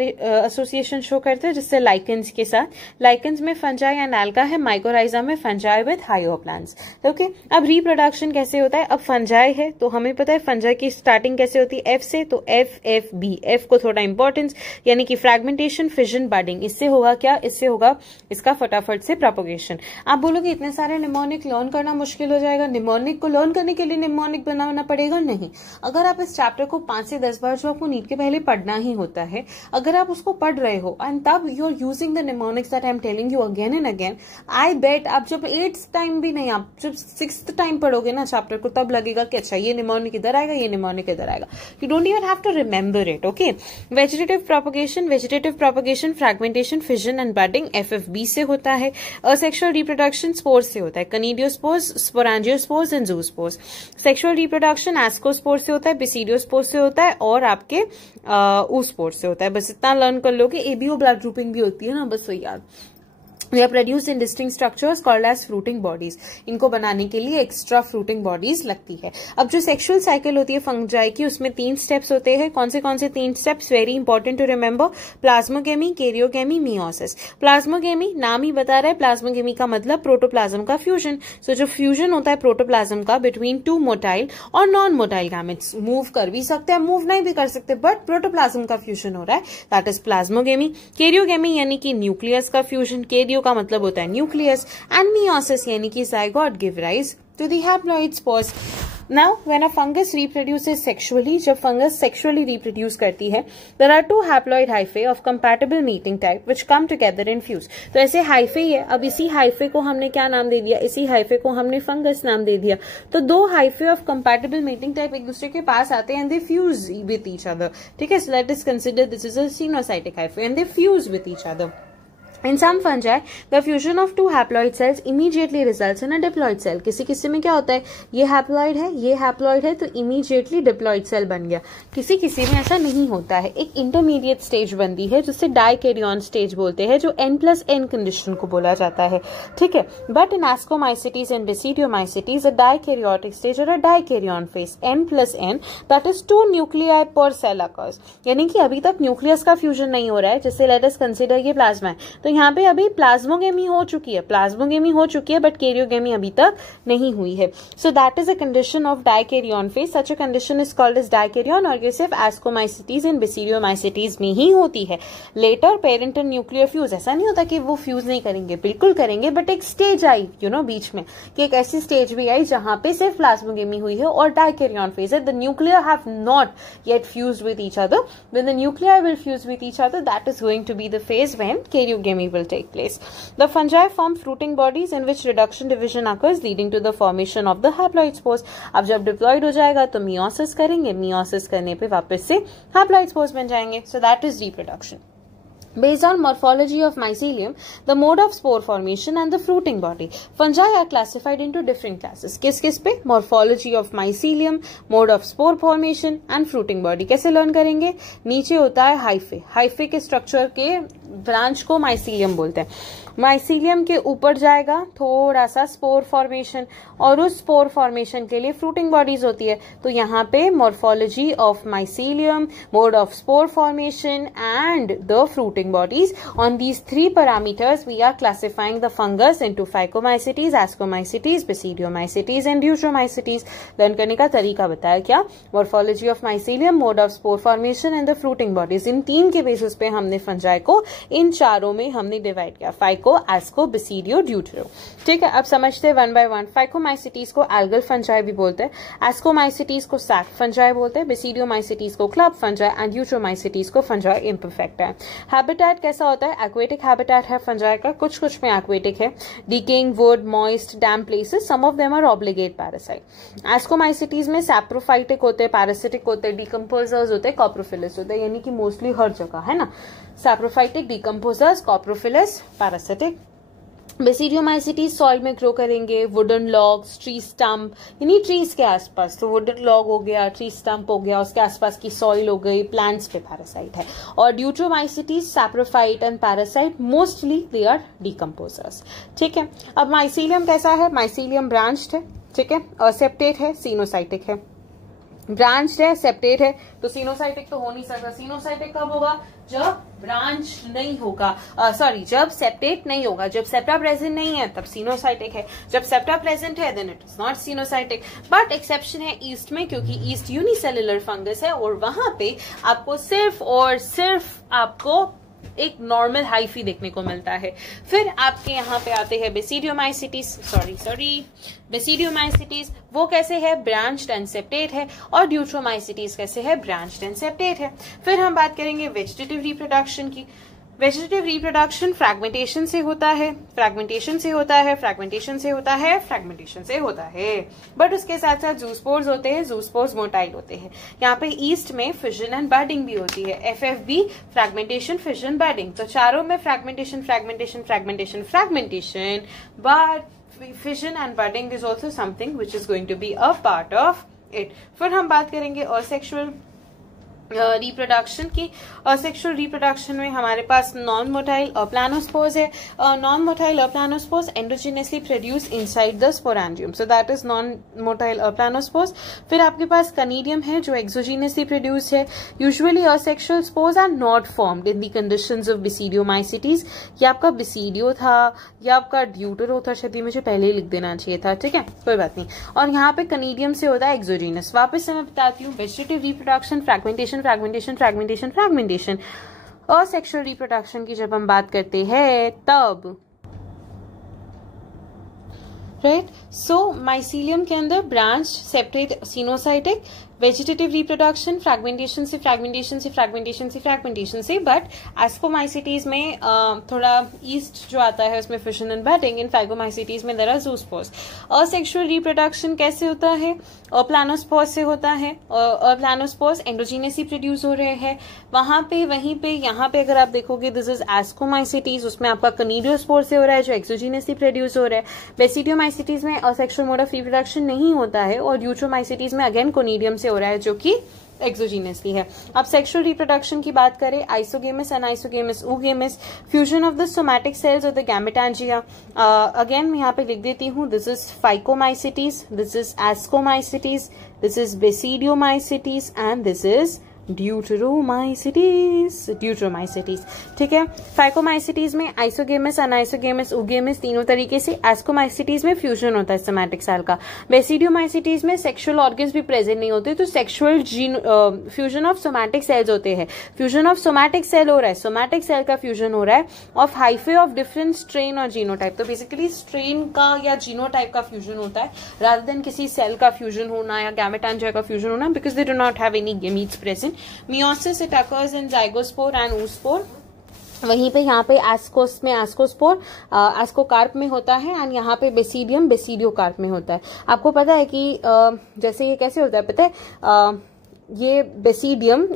association show करते हैं, जिससे lichens के साथ. lichens में fungi and alga है, mycorrhiza में fungi with hyoplants. Okay, अब reproduction कैसे होता है? अब fungi है तो हमें पता है fungi की starting कैसे होती है? F से. तो FFB, F को थोड़ा importance यानी कि fragmentation, fission, budding. इससे होगा क्या? इससे होगा इसका फटाफट से प्रोपोगेशन. आप बोलोगे इतने सारे निमोनिक लर्न करना मुश्किल हो जाएगा. निमोनिक को लर्न करने के लिए निमोनिक बनाना पड़ेगा? नहीं. अगर आप इस चैप्टर को 5 से 10 बार जो आपको नीट के पहले पढ़ना ही होता है, अगर आप उसको पढ़ रहे हो एंड तब you are using the mnemonics that I am telling you again and again, I bet आप जब 8th टाइम भी नहीं, आप जब 6th टाइम पढ़ोगे ना चैप्टर को, तब लगेगा कि अच्छा ये निमोनिक इधर आएगा, ये निमोनिक इधर आएगा. You don't even have to remember it. Okay. Vegetative propagation, fragmentation, fission and budding FFB से होता है. असेक्सुअल रिप्रोडक्शन स्पोर्स से होता है. कनीडियोस्पोर्स, स्पोरांजियोस्पोर्स एंड ज़ूस्पोर्स. सेक्सुअल रिप्रोडक्शन एस्कोस्पोर्स से होता है, बेसिडियोस्पोर्स से होता है और आपके ऊस्पोर्स से होता है. बस इतना लर्न कर लो कि एबीओ ब्लड ग्रुपिंग भी होती है ना, बस वही याद. They are produced in distinct structures called as fruiting bodies. इनको बनाने के लिए एक्स्ट्रा फ्रूटिंग बॉडीज लगती है. अब जो सेक्सुअल साइकिल होती है फंजाई की, उसमें 3 स्टेप्स होते हैं. कौन से 3 steps? Very important to remember. Plasmogamy, karyogamy, meiosis. Plasmogamy नाम ही बता रहा है, प्लाज्मोगेमी का मतलब प्रोटोप्लाज्म का फ्यूजन. सो जो फ्यूजन होता है प्रोटोप्लाज्म का बिटवीन 2 मोटाइल और नॉन मोटाइल गैमेट्स, मूव कर भी सकते हैं, मूव नहीं भी कर सकते, बट प्रोटोप्लाज्म का फ्यूजन हो रहा है, दैट इज प्लाज्मोगेमी. कैरियोगेमी यानी कि न्यूक्लियस का फ्यूजन. कैरियो का मतलब होता है न्यूक्लियस. एंड मियोसिस यानी कि zygote give rise to the haploid spores. Now when a fungus reproduces sexually, जब फंगस सेक्सुअली रिप्रोड्यूस करती है, there are 2 haploid hyphae of compatible mating type which come together in fuse. तो ऐसे hyphae है. अब इसी हाइफे को हमने क्या नाम दे दिया? इसी हाइफे को हमने फंगस नाम दे दिया. तो 2 hyphae of compatible mating type एक दूसरे के पास आते हैं and they fuse with each other. ठीक है. So let us consider this is a coenocytic hyphae and they fuse with each other. In some fungi, the fusion of 2 haploid cells immediately results in a diploid cell. किसी में क्या होता है? ये haploid है, ये हैप्लॉइड है, तो इमीडिएटली डिप्लॉइड सेल बन गया. किसी में ऐसा नहीं होता है. एक इंटरमीडिएट स्टेज बनती है जिसे डाइकैरियन स्टेज बोलते हैं, जो N+N कंडीशन को बोला जाता है. ठीक है. But in ascomycetes and basidiomycetes a dikaryotic stage और a dikaryon phase N+N, that is 2 nuclei per cell occurs. यानी कि अभी तक न्यूक्लियस का फ्यूजन नहीं हो रहा है. जैसे लेट अस कंसीडर ये प्लाज्मा है, तो यहाँ पे अभी प्लाज्मोगेमी हो चुकी है, बट कैरियोगेमी अभी तक नहीं हुई है. So that is a condition of dikaryon phase. Such a condition is called as dikaryon और ये सिर्फ एस्कोमाइसिटीज एंड बेसिडियोमाइसिटीज में ही होती है. लेटर पेरेंटल न्यूक्लियर फ्यूज, ऐसा नहीं होता कि वो फ्यूज नहीं करेंगे, बिल्कुल करेंगे, बट एक स्टेज आई बीच में कि एक ऐसी स्टेज भी आई जहां पे सिर्फ प्लाज्मोगेमी हुई है और डाइकैरियन फेज है. The nuclear have not yet fused with each other. When the nuclear will fuse with each other, that is going to be the phase when karyogamy will take place. The fungi form fruiting bodies in which reduction division occurs leading to the formation of the haploid spores. अब जब diploid हो जाएगा तो meiosis करेंगे, meiosis करने पे वापस से हैप्लॉइड स्पोर्स बन जाएंगे. सो that is reproduction. Based on morphology of mycelium, the mode of spore formation and the fruiting body, fungi are classified into different classes. किस पे? Morphology of mycelium, mode of spore formation and fruiting body. कैसे learn करेंगे? नीचे होता है hyphae. Hyphae के structure के branch को माइसीलियम बोलते हैं. माइसीलियम के ऊपर जाएगा थोड़ा सा स्पोर फॉर्मेशन, और उस स्पोर फॉर्मेशन के लिए फ्रूटिंग बॉडीज होती है. तो यहाँ पे morphology of mycelium, mode of spore formation and the fruiting bodies. On these three parameters, we are classifying the fungus into Phycomycetes, Ascomycetes, Basidiomycetes and Deuteromycetes. Learn करने का तरीका बताया क्या? Morphology of mycelium, mode of spore formation and the fruiting bodies. इन तीन के basis पे हमने fungi को इन चारों में हमने डिवाइड किया, फाइको, एस्को, बेसिडियो, ड्यूटेरो. ठीक है, अब समझते हैं वन बाय वन. फाइकोमाइसिटीज को एल्गल फंजाई भी बोलते हैं, एस्कोमाइसिटीज को सैक फंजाई बोलते हैं, बेसिडियोमाइसिटीज को क्लब फंजाई एंड ड्यूटेरोमाइसिटीज को फंजाई इम्परफेक्ट है. हैबिटेट कैसा होता है? एक्वेटिक हैबिटेट है फंजाई का, कुछ में एक्वेटिक है. Decaying wood, moist, damp places, some of them are obligate parasite. Ascomycetes में सैप्रोफाइटिक होते हैं, पैरासिटिक होते हैं, डिकम्पोजर्स होते हैं, कॉप्रोफिलस होते हैं, यानी कि मोस्टली हर जगह है ना. Saprophytic, decomposers, coprophilous, parasitic. Basidiomycetes soil में ग्रो करेंगे, वुडन लॉग्स, ट्री स्टम्प, यानी ट्रीज के आसपास. तो वुडन लॉग हो गया, ट्री स्टम्प हो गया, उसके आसपास की सॉइल हो गई, प्लांट्स पे पैरासाइट है. और deuteromycetes saprophyte and parasite, mostly they are decomposers. ठीक है, अब माइसीलियम कैसा है? माइसीलियम ब्रांच्ड है, ठीक है, सेप्टेट है, सिनोसाइटिक है. ब्रांच है, सेप्टेट है, तो सिनोसाइटिक तो हो नहीं सकता. सिनोसाइटिक कब होगा? जब ब्रांच नहीं होगा, जब सेप्टेट नहीं होगा. जब सेप्टा प्रेजेंट नहीं है तब सिनोसाइटिक है, जब सेप्टा प्रेजेंट है then it is not coenocytic. But exception है ईस्ट में, क्योंकि ईस्ट यूनिसेलुलर फंगस है और वहां पे आपको सिर्फ और सिर्फ आपको एक नॉर्मल हाइफी देखने को मिलता है. फिर आपके यहाँ पे आते हैं बेसिडियोमाइसिटीज. वो कैसे है? ब्रांच्ड एंड सेप्टेट है. और ड्यूट्रोमाइसिटीज कैसे है? ब्रांच्ड एंड सेप्टेट है. फिर हम बात करेंगे वेजिटेटिव रिप्रोडक्शन की. वेजिटेटिव रिप्रोडक्शन फ्रैगमेंटेशन से होता है, फ्रैगमेंटेशन से होता है, फ्रैगमेंटेशन से होता है, फ्रैगमेंटेशन से होता है. बट उसके साथ साथ जूस्पोर्स होते हैं, जूस्पोर्स मोटाइल होते हैं. यहाँ पे ईस्ट में फिजन एंड बडिंग भी होती है, FFB, फ्रैगमेंटेशन, फिजन, बडिंग. तो चारों में fragmentation, fragmentation, fragmentation, fragmentation. But fission and budding is also something which is going to be a part of it. फिर हम बात करेंगे असेक्सुअल रिप्रोडक्शन की. सेक्सुअल रिप्रोडक्शन में हमारे पास नॉन मोटाइल प्लानोस्पोर्स है. Non motile planospores endogenously produce inside the sporangium, so that is non motile planospores. फिर आपके पास कनीडियम है जो एक्सोजिनसली प्रोड्यूस है. Usually asexual spores are not formed in the conditions of basidiomycetes. ये आपका basidio था या आपका ड्यूटेरो था, शायद मुझे पहले ही लिख देना चाहिए था. ठीक है, कोई बात नहीं. और यहाँ पे कनीडियम से होता है एक्सोजिनस. वापस से मैं बताती हूँ, vegetative reproduction, fragmentation, fragmentation, fragmentation, fragmentation. और सेक्सुअल रिप्रोडक्शन की जब हम बात करते हैं तब, राइट, सो माइसीलियम के अंदर branch, septate, coenocytic, vegetative reproduction, fragmentation से फ्रैगमेंटेशन से फ्रैगमेंटेशन से फ्रैगमेंटेशन से. बट एस्कोमाइसिटीज में थोड़ा ईस्ट जो आता है उसमें fission and budding. In phycomycetes में there are zoospores. Asexual reproduction कैसे होता है? प्लानोस्पोर्स से होता है. प्लानोस्पोर्स एंडोजिनसली प्रोड्यूस हो रहे हैं वहां पे. वहीं पे यहाँ पे अगर आप देखोगे दिस इज एस्कोमाइसिटीज, उसमें आपका कनीडियोस्पोर से हो रहा है जो एक्सोजिनसली प्रोड्यूस हो रहा है. बेसिडियोमाइसिटीज में असेक्सुअल मोड ऑफ रिप्रोडक्शन नहीं होता है. और ड्यूट्रोमाइसिटीज में अगेन कोनिडियम से हो रहा है जो कि एक्सोजिनसली है. अब सेक्सुअल रिप्रोडक्शन की बात करें, isogamous, anisogamous, oogamous, fusion of the somatic cells और द गैमेटांजिया. अगेन मैं यहाँ पे लिख देती हूँ, this is phycomycetes, this is ascomycetes, this is basidiomycetes and this is deuteromycetes, ठीक है। फाइकोमाइसिटीज में आइसोगेमस, अनाइसोगेमस, उगेमस तीनों तरीके से। एस्कोमाइसिटीज में फ्यूजन होता है सोमैटिक सेल का। बेसिडियोमाइसिटीज में सेक्सुअल ऑर्गन्स भी प्रेजेंट नहीं होते, तो sexual fusion of somatic cells होते हैं। फ्यूजन ऑफ सोमैटिक सेल हो रहा है, सोमैटिक सेल का फ्यूजन हो रहा है of hyphae of different strain और जीनोटाइप। तो बेसिकली स्ट्रेन का या जीनोटाइप का फ्यूजन होता है रादर देन किसी सेल का फ्यूजन होना या गैमेटोफाइट का फ्यूजन होना, because they do not have any gametes present. Meiosis it occurs in zygospore and oospore। वहीं पे यहाँ पे एस्कोस में एस्कोस्पोर एस्कोकार्प में होता है, एंड यहाँ पे बेसिडियम बेसिडियोकार्प में होता है। आपको पता है कि जैसे ये कैसे होता है पता है, ये basidium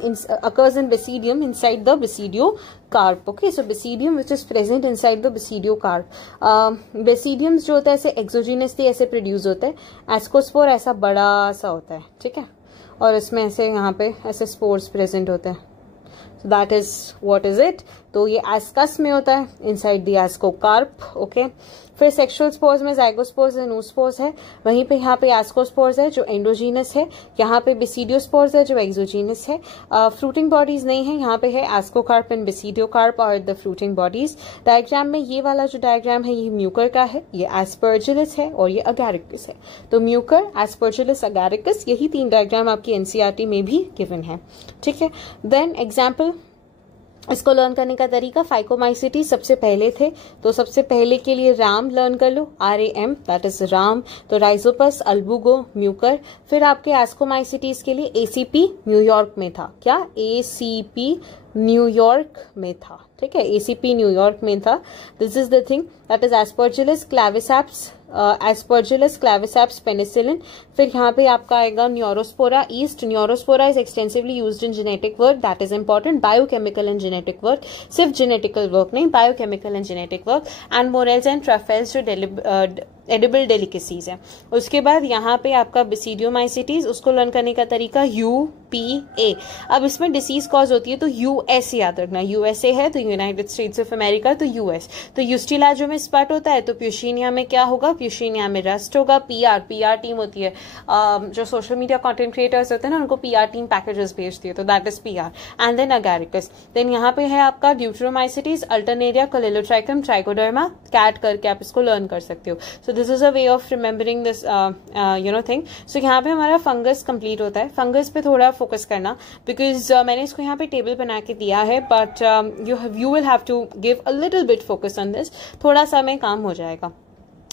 occurs in basidium inside the basidiocarp. Okay, so basidium which is present inside the basidiocarp. Basidiums जो होता है ऐसे एक्सोजीनसली ऐसे प्रोड्यूस होता है, एस्कोस्पोर ऐसा बड़ा सा होता है, ठीक है, और इसमें ऐसे यहाँ पे ऐसे स्पोर्स प्रेजेंट होते हैं। So that is what is it? तो ये एस्कस में होता है इनसाइड द एस्कोकार्प। ओके, फिर सेक्सुअल स्पोर्स में जाइगोस्पोर्स एंड oospores है। वहीं पे यहाँ पे एस्कोस्पोर्स है जो एंडोजीनस है, यहाँ पे बेसिडियोस्पोर्स है जो एक्सोजीनस है। फ्रूटिंग बॉडीज नहीं है, यहाँ पे है एस्कोकार्प एंड बेसिडियोकार्प और द फ्रूटिंग बॉडीज। डायग्राम में ये वाला जो डायग्राम है ये म्यूकर का है, ये एस्परजिलस है और ये अगैरिकस है। तो म्यूकर, एस्परजिलस, अगैरिकस, यही तीन डायग्राम आपकी एनसीईआरटी में भी गिवन है, ठीक है। देन एग्जाम्पल, इसको लर्न करने का तरीका, फाइकोमाइसिटी सबसे पहले थे, तो सबसे पहले के लिए राम लर्न कर लो, RAM, दैट इज राम। तो राइजोपस, अल्बुगो, म्यूकर। फिर आपके एस्कोमाइसिटीज के लिए ACP न्यूयॉर्क में था। क्या? ACP न्यूयॉर्क में था, ठीक है, ACP न्यूयॉर्क में था। This is the thing, that is aspergillus, claviceps, aspergillus, claviceps, penicillin. फिर यहाँ पे आपका आएगा neurospora yeast. Neurospora is extensively used in genetic work, that is important, biochemical and genetic work, सिर्फ जेनेटिकल वर्क नहीं, biochemical and genetic work. And morels and truffles जो edible delicacies है। उसके बाद यहाँ पे आपका बेसिडियोमाइसिटीज, उसको लर्न करने का तरीका UPA। अब इसमें डिसीज कॉज होती है तो US याद रखना, USA है तो यूनाइटेड स्टेट्स ऑफ अमेरिका, तो US। तो यूस्टिला जो में स्पट होता है तो प्यूशिनिया में क्या होगा, प्यूशिनिया में रस्ट होगा। PR टीम होती है, जो सोशल मीडिया कंटेंट क्रिएटर्स होते हैं ना उनको PR टीम पैकेजेस भेजती है, तो that is PR। And then Agaricus. Then यहाँ पे है आपका ड्यूटरोमाइसिटीज, अल्टरनेरिया, कोलेलोट्राइकम, ट्राइकोडर्मा, कैट करके आप इसको लर्न कर सकते हो। So this is a way of remembering this thing. So यहाँ पे हमारा फंगस कंप्लीट होता है। फंगस पे थोड़ा फोकस करना, बिकॉज मैंने इसको यहाँ पे टेबल बना के दिया है, but you will have to give a little bit focus on this. थोड़ा सा में काम हो जाएगा।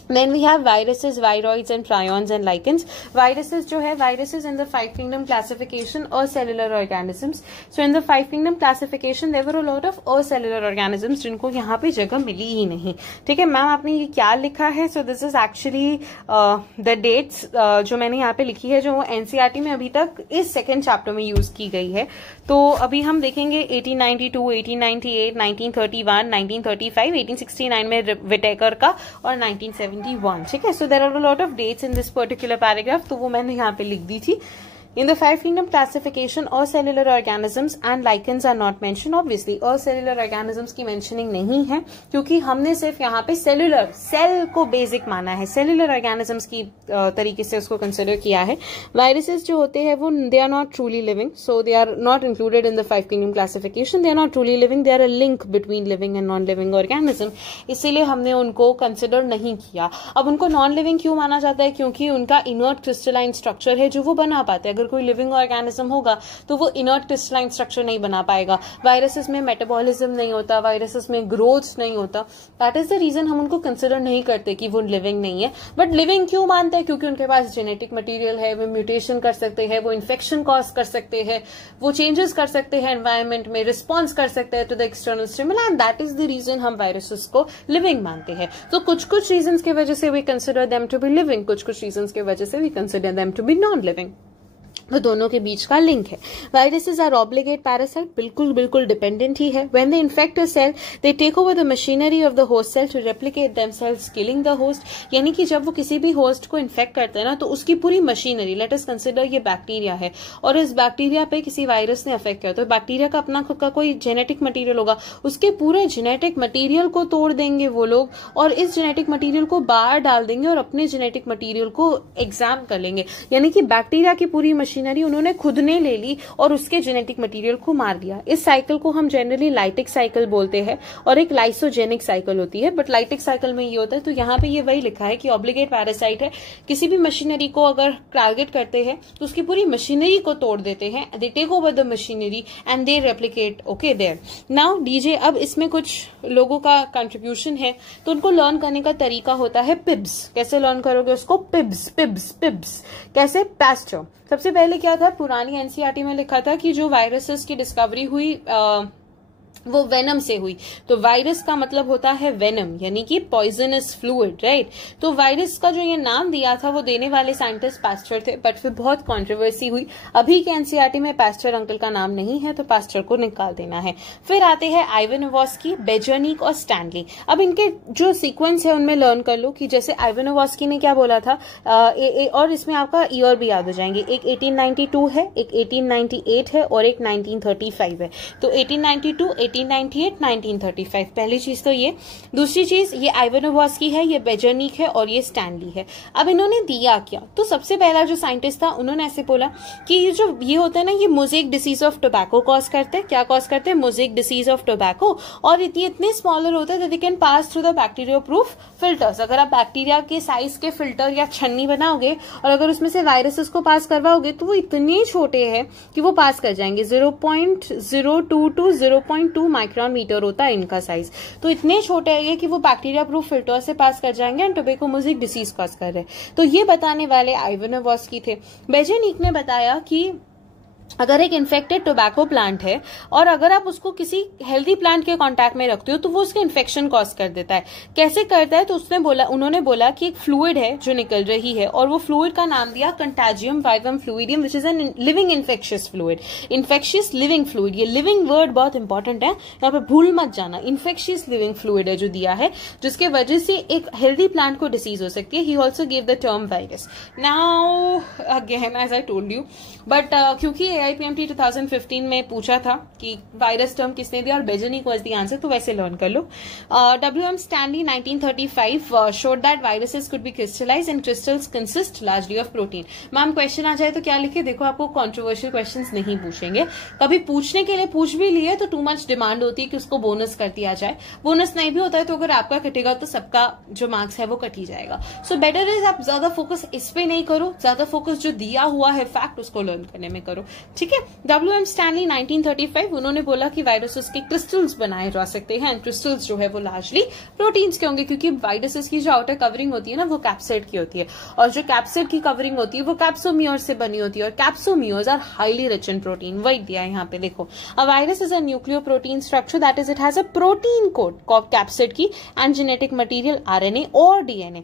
Then we have viruses, viroids and prions and lichens. Viruses जो है, viruses in the 5 kingdom classification acellular organisms. So in the 5 kingdom classification there were a lot of acellular organisms जिनको यहाँ पे जगह मिली ही नहीं, ठीक है। मैम आपने ये क्या लिखा है? So this is actually the dates जो मैंने यहाँ पे लिखी है, जो NCERT में अभी तक इस सेकेंड चैप्टर में यूज की गई है। तो अभी हम देखेंगे 1892, 1898, 1931, 1935, 1869 में विटेकर का और 1971, ठीक है। So there are a lot of dates in this particular paragraph, तो वो मैंने यहाँ पे लिख दी थी। In the 5 kingdom classification, acellular organisms and lichens are not mentioned. Obviously, acellular organisms की mentioning नहीं है, क्योंकि हमने सिर्फ यहाँ पे cellular, cell को basic माना है, cellular organisms की तरीके से उसको consider किया है। Viruses जो होते हैं वो they are not truly living, so they are not included in the 5 kingdom classification. They are not truly living. They are a link between living and non-living organism. इसीलिए हमने उनको consider नहीं किया। अब उनको non-living क्यों माना जाता है? क्योंकि उनका inert crystalline structure है जो वो बना पाते हैं। अगर कोई लिविंग ऑर्गेनिज्म होगा तो वो इनर्ट क्रिस्टलाइन स्ट्रक्चर नहीं बना पाएगा। वायरसेस में मेटाबॉलिज्म नहीं होता, वायरसेस में ग्रोथ नहीं होता, दैट इज द रीजन हम उनको कंसिडर नहीं करते कि वो लिविंग नहीं है। बट लिविंग क्यों मानते हैं? क्योंकि उनके पास जेनेटिक मटेरियल है, वो म्यूटेशन कर सकते हैं, वो इन्फेक्शन कॉज कर सकते हैं, वो चेंजेस कर सकते हैं एनवायरमेंट में, रिस्पॉन्स कर सकते हैं to the external stimuli, and that is the reason हम वायरसेस को लिविंग मानते हैं। तो कुछ कुछ रीजंस की वजह से we consider them to be living, कुछ कुछ रीजंस की वजह से we consider them to be non living. तो दोनों के बीच का लिंक है। वायरसेस आर ऑब्लिगेट पैरासाइट, बिल्कुल बिल्कुल डिपेंडेंट ही है। When they infect a cell they take over the machinery of the host cell to replicate themselves, killing the host. यानी कि जब वो किसी भी होस्ट को इन्फेक्ट करते हैं ना, तो उसकी पूरी मशीनरी, लेट अस कंसिडर ये बैक्टीरिया है और इस बैक्टीरिया पे किसी वायरस ने अफेक्ट किया, तो बैक्टीरिया का अपना खुद का कोई जेनेटिक मटीरियल होगा, उसके पूरे जेनेटिक मटीरियल को तोड़ देंगे वो लोग और इस जेनेटिक मटीरियल को बाहर डाल देंगे और अपने जेनेटिक मटीरियल को एग्जाम कर लेंगे। यानी कि बैक्टीरिया की पूरी मशीनरी मशीनरी उन्होंने खुद ने ले ली और उसके जेनेटिक मटेरियल को मार दिया। इस साइकिल को हम जनरली लाइटिक साइकिल बोलते हैं और एक लाइसोजेनिक साइकिल होती है, बट लाइटिक साइकिल में ये होता है, तो यहाँ पे ये वही लिखा है कि ऑब्लिगेट पैरासाइट है, किसी भी मशीनरी को अगर टारगेट करते हैं तो उसकी पूरी मशीनरी को तोड़ देते हैं, they take over the machinery and they replicate. Okay there now डीजे, अब इसमें कुछ लोगों का कंट्रीब्यूशन है, तो उनको लर्न करने का तरीका होता है पिब्स। कैसे लर्न करोगे उसको? पिब्स पिब्स पिब्स। कैसे? पास्चर। सबसे पहले क्या था, पुरानी एनसीईआरटी में लिखा था कि जो वायरसेस की डिस्कवरी हुई वो वेनम से हुई, तो वायरस का मतलब होता है वेनम, यानी कि पॉइजनस फ्लूइड, राइट। तो वायरस का जो ये नाम दिया था वो देने वाले साइंटिस्ट पास्चर थे, बट फिर बहुत कंट्रोवर्सी हुई। अभी के एनसीईआरटी में पास्चर अंकल का नाम नहीं है, तो पास्चर को निकाल देना है। फिर आते हैं आइवानोवस्की, बेजनिक और स्टैनली। अब इनके जो सीक्वेंस है उनमें लर्न कर लो कि जैसे आइवानोवस्की ने क्या बोला था, और इसमें आपका ईयर भी याद हो जाएंगे, एक 1892 है, एक 1898 है और एक 1935 है। तो 1892, 1898, 1935, पहली चीज तो ये। दूसरी चीज, ये आइवानोवस्की है, ये बेजनिक है और ये स्टैनली है। अब इन्होंने दिया क्या, तो सबसे पहला जो साइंटिस्ट था उन्होंने ऐसे बोला कि ये जो ये होता है ना, ये mosaic disease of tobacco cause करते हैं। क्या कॉज करते हैं? Mosaic disease of tobacco. और इतने स्मॉलर होते हैं that they can pass through the bacteria proof filters. अगर आप बैक्टीरिया के साइज के फिल्टर या छन्नी बनाओगे और अगर उसमें से वायरसेस को पास करवाओगे तो वो इतने छोटे हैं कि वो पास कर जाएंगे। 0.02 to 0.2 माइक्रोन मीटर होता है इनका साइज। तो इतने छोटे हैं कि वो बैक्टीरिया प्रूफ फिल्टर से पास कर जाएंगे and tobacco mosaic disease cause कर रहे हैं। तो ये बताने वाले आइवानोवस्की थे। बेजेनिक ने बताया कि अगर एक इन्फेक्टेड टोबैको प्लांट है और अगर आप उसको किसी हेल्दी प्लांट के कांटेक्ट में रखते हो तो वो उसके इन्फेक्शन कॉज कर देता है। कैसे करता है? तो उन्होंने बोला कि एक फ्लूइड है जो निकल रही है और वो फ्लूइड का नाम दिया contagium vivum fluidum, which is an living infectious fluid. Infectious living fluid, ये लिविंग वर्ड बहुत इंपॉर्टेंट है, यहाँ पे भूल मत जाना। इन्फेक्शियस लिविंग फ्लूइड है जो दिया है, जिसके वजह से एक हेल्दी प्लांट को डिसीज हो सकती है। He also give the term virus. Now again as I told you, but क्योंकि AIPMT 2015 में पूछा था कि वायरस टर्म किसने दिया और बेजेनिक वाज द आंसर, तो वैसे लर्न कर लो। WM Stanley 1935 showed that viruses could be crystallized and crystals consist largely of protein। Ma'am question आ जाए तो क्या लिखे? देखो आपको कंट्रोवर्शियल क्वेश्चंस नहीं पूछेंगे, कभी पूछने के लिए पूछ भी लिए तो टू मच डिमांड होती है कि उसको बोनस कर दिया जाए। बोनस नहीं भी होता है तो अगर आपका कटेगा तो सबका जो मार्क्स है वो कट ही जाएगा। सो बेटर इज आप ज्यादा फोकस इस पे नहीं करो, ज्यादा फोकस जो दिया हुआ है फैक्ट उसको लर्न करने में करो, ठीक है। WM Stanley 1935 उन्होंने बोला कि वायरसेस के क्रिस्टल्स बनाए जा सकते हैं। क्रिस्टल्स जो है वो लार्जली प्रोटीन्स के होंगे, क्योंकि वायरसेस की जो आउटर कवरिंग होती है ना वो कैप्सिड की होती है, और जो कैप्सिड की कवरिंग होती है वो कैप्सोमियर्स से बनी होती है, और capsomeres are highly rich in protein. वही दिया है यहाँ पे, देखो a virus is a nucleo protein structure that is it has a protein coat capsid की एंड जेनेटिक मटेरियल RNA और DNA।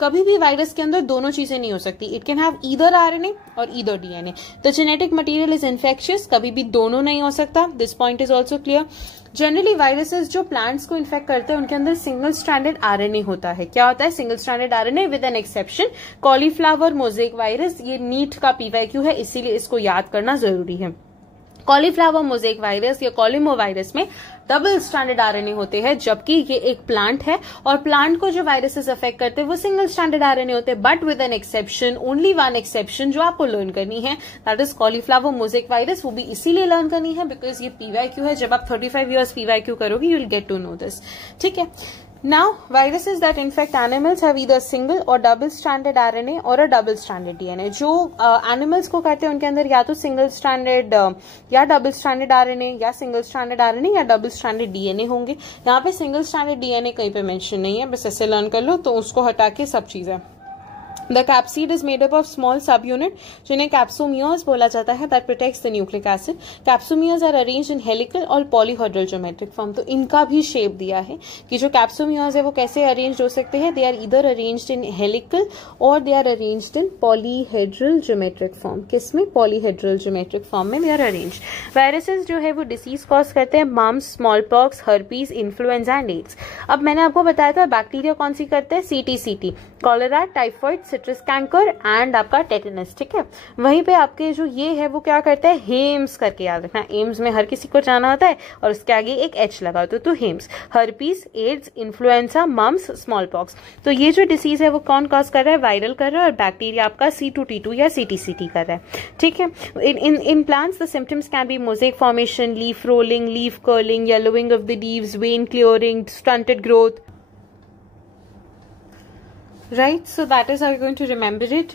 कभी भी वायरस के अंदर दोनों चीजें नहीं हो सकती, it can have either RNA और either DNA। The genetic material is infectious, कभी भी दोनों नहीं हो सकता। This point is also clear. Generally viruses जो प्लांट्स को इन्फेक्ट करते हैं उनके अंदर सिंगल स्ट्रैंडेड RNA होता है। क्या होता है? Single stranded RNA with an exception, cauliflower mosaic virus. ये नीट का PYQ है, इसीलिए इसको याद करना जरूरी है। कॉलीफ्लावर मोज़ेक वायरस या कॉलिमो वायरस में डबल स्ट्रैंडेड RNA होते हैं, जबकि ये एक प्लांट है और प्लांट को जो वायरसेस अफेक्ट करते हैं वो सिंगल स्ट्रैंडेड RNA होते हैं, but with an exception, only one exception जो आपको लर्न करनी है, that is cauliflower mosaic virus. वो भी इसीलिए लर्न करनी है बिकॉज ये PYQ है। जब आप 35 ईयर्स PYQ करोगे you will get to know this, ठीक है। Now, viruses that infect animals have either single or double-stranded RNA or a double-stranded DNA। जो animals को करते हैं उनके अंदर या तो single-stranded या double-stranded RNA या single-stranded RNA या double-stranded DNA होंगे। यहाँ पे single-stranded DNA कहीं पे मेंशन नहीं है, बस ऐसे लर्न कर लो, तो उसको हटा के सब चीजें। The capsid is made up of small subunit जिन्हें capsomeres बोला जाता है, that protects the nucleic acid। Capsomeres are arranged in helical और polyhedral geometric form। तो इनका भी शेप दिया है कि जो capsomeres है वो कैसे अरेंज हो सकते हैं। They are either arranged in helical और they are arranged in polyhedral geometric form। किसमें? polyhedral geometric form में they are arranged। वायरसेस जो है वो डिसीज कॉज करते हैं, mumps, smallpox, herpes, influenza and AIDS. अब मैंने आपको बताया था बैक्टीरिया कौन सी करते हैं? CTCT, cholera, typhoid, citrus canker and आपका टेटनस, ठीक है। वहीं पे आपके जो ये है वो क्या करता है, हेम्स करके याद रखना, एम्स में हर किसी को जाना होता है और उसके आगे एक एच लगा होता है, तो हेम्स, herpes, AIDS, influenza, mumps, small pox. तो ये जो डिसीज है वो कौन कॉज कर रहा है, वायरल कर रहा है, और बैक्टीरिया आपका C2T2 या CTCT कर रहा है, ठीक है। In plants the symptoms can be mosaic formation, leaf rolling, leaf curling, yellowing of the leaves, vein clearing, stunted growth, right. So that is how you going to remember it.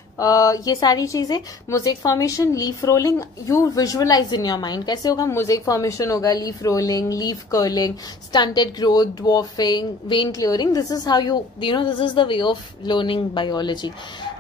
ये सारी चीजें, mosaic formation, leaf rolling, you visualize in your mind कैसे होगा, mosaic formation होगा, leaf rolling, leaf curling, stunted growth, dwarfing, vein clearing, this is how you know this is the way of learning biology.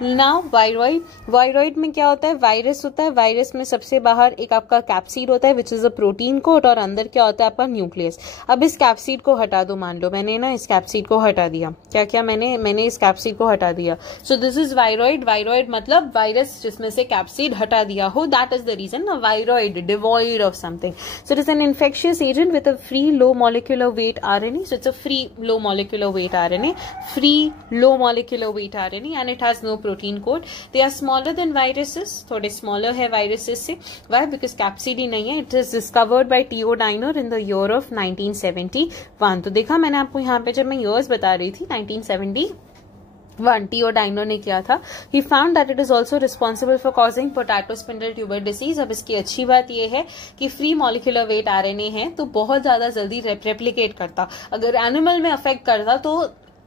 Now viroid, viroid में क्या होता है, virus होता है, virus में सबसे बाहर एक आपका कैप्सिड होता है which is a protein coat, और अंदर क्या होता है आपका न्यूक्लियस। अब इस कैप्सिड को हटा दो, मान लो मैंने ना इस कैप्सिड को हटा दिया, क्या क्या मैंने इस कैप्सिड को हटा दिया, सो दिस इज वायरॉइड। वायरॉइड मतलब वायरस जिसमें से कैप्सिड हटा दिया हो, दैट इज द रीजन ना viroid, devoid of something. So it is an infectious agent with a free low molecular weight RNA, so it's a free low molecular weight RNA, free low molecular weight RNA, and it has no protein code. They are smaller than viruses, थोड़े smaller है viruses से, why, because capsid ही नहीं है। It is discovered by T.O. Diner in the year of 1971। तो देखा मैंने आपको यहाँ पे जब मैं years बता रही थी 1971 T.O. Diner ने किया था। He found that it is also responsible for causing potato spindle tuber disease। अब इसकी अच्छी बात यह है कि फ्री मॉलिक्यूलर वेट RNA है तो बहुत ज्यादा जल्दी रेप्लिकेट करता, अगर एनिमल में अफेक्ट करता तो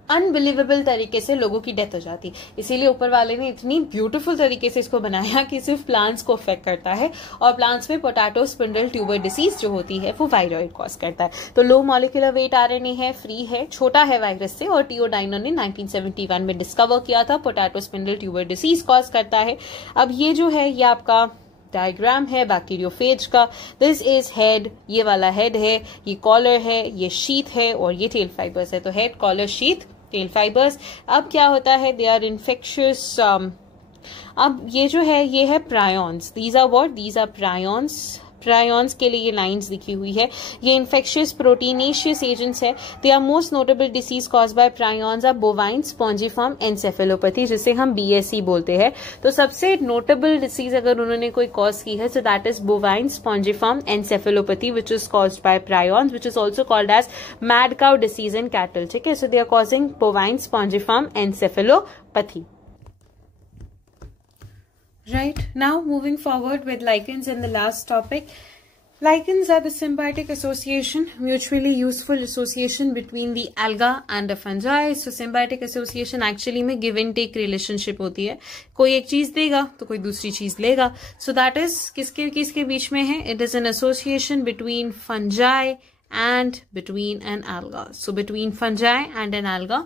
अनबिलीवेबल तरीके से लोगों की डेथ हो जाती, इसीलिए ऊपर वाले ने इतनी ब्यूटीफुल तरीके से इसको बनाया कि सिर्फ प्लांट्स को अफेक्ट करता है, और प्लांट्स में पोटैटो स्पिंडल ट्यूबर डिसीज जो होती है वो वायरॉइड कॉज करता है। तो लो मॉलिक्यूलर वेट RNA है, फ्री है, छोटा है वायरस से, और T.O. डाइनर ने 1971 में डिस्कवर किया था, potato spindle tuber disease cause करता है। अब ये जो है ये आपका डायग्राम है बैक्टीरियोफेज का, दिस इज हेड, ये वाला हेड है, ये कॉलर है, ये शीथ है, और ये टेल फाइबर्स है। तो head, collar, sheath, tail fibres. अब क्या होता है, दे आर इन्फेक्शियस। अब ये जो है ये है prions, these are what, these are prions. Prions के लिए ये लाइंस लिखी हुई है, ये इन्फेक्शियस प्रोटीनेशियस एजेंट्स है। They are most notable disease cause by prions are bovine spongiform encephalopathy, जिसे हम BSE बोलते हैं। तो सबसे नोटेबल डिसीज अगर उन्होंने कोई कॉज की है so that is bovine spongiform encephalopathy which is caused by prions, which is also called as mad cow disease in cattle, ठीक है। So they are causing bovine spongiform encephalopathy. Right, now moving forward with lichens in the last topic. Lichens are the symbiotic association, mutually useful association between the alga and the fungi. So symbiotic association actually में give and take relationship होती है, कोई एक चीज देगा तो कोई दूसरी चीज लेगा। So that is किसके बीच में है, it is an association between fungi and between an alga. So between fungi and an alga,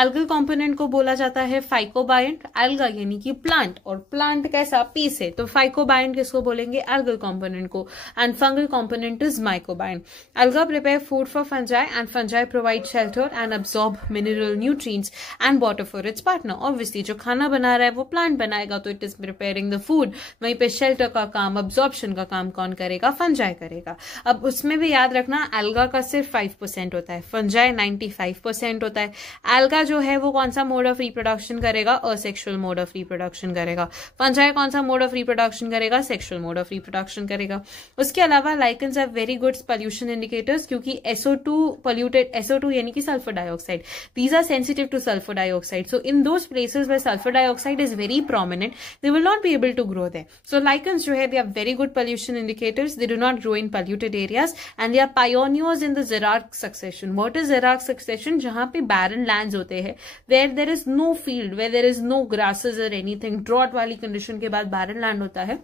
algal component को बोला जाता है phycobiont, alga यानी कि plant, और plant कैसा, पीस है, तो phycobiont किसको बोलेंगे, algal component को, and fungal component is mycobiont. Alga prepare food for fungi and fungi provide shelter and absorb mineral nutrients and water for its partner. Obviously जो खाना बना रहा है वो plant बनाएगा तो it is preparing the food, वहीं पे shelter का काम, absorption का काम कौन करेगा, fungi करेगा। अब उसमें भी याद रखना एल्गा का सिर्फ 5% होता है, फंजाई 95% होता है। एल्गा जो है वो कौन सा मोड ऑफ रिप्रोडक्शन करेगा, असेक्सुअल मोड ऑफ रिप्रोडक्शन करेगा। फंजाई कौन सा मोड ऑफ रिप्रोडक्शन करेगा, सेक्सुअल मोड ऑफ रिप्रोडक्शन करेगा। उसके अलावा lichens are very good pollution indicators, क्योंकि SO2 पॉल्यूटेड, SO2 यानी कि sulphur dioxide, these are sensitive to sulphur dioxide. So in those places where sulphur dioxide is very prominent, they will not be able to grow there. So lichens जो है they are very good pollution indicators, they do not grow in polluted areas, and they are pioneers in the Xerox succession. What is Xerox succession? जहां पे barren lands होते हैं, where there is no field, where there is no grasses or anything, drought वाली condition के बाद barren land होता है,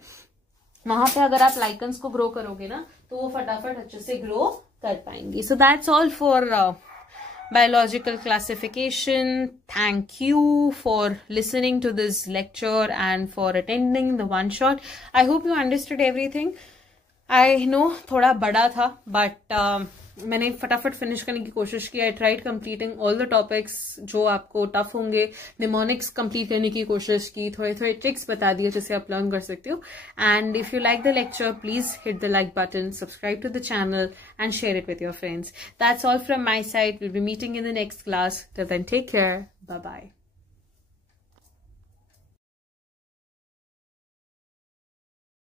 वहां पे अगर आप lichens को grow करोगे ना तो वो फटाफट अच्छे से grow कर पाएंगे। So that's all for biological classification. Thank you for listening to this lecture and for attending the one shot. I hope you understood everything. I know थोड़ा बड़ा था but मैंने फटाफट फिनिश करने की कोशिश की। I tried completing all the topics जो आपको टफ होंगे। निमोनिक्स कंप्लीट करने की कोशिश की, थोड़े थोड़े ट्रिक्स बता दिए जिससे आप लर्न कर सकते हो। And if you like the lecture please hit the like button, subscribe to the channel and share it with your friends. That's all from my side. Will be meeting in the next class. Till then take care, bye bye.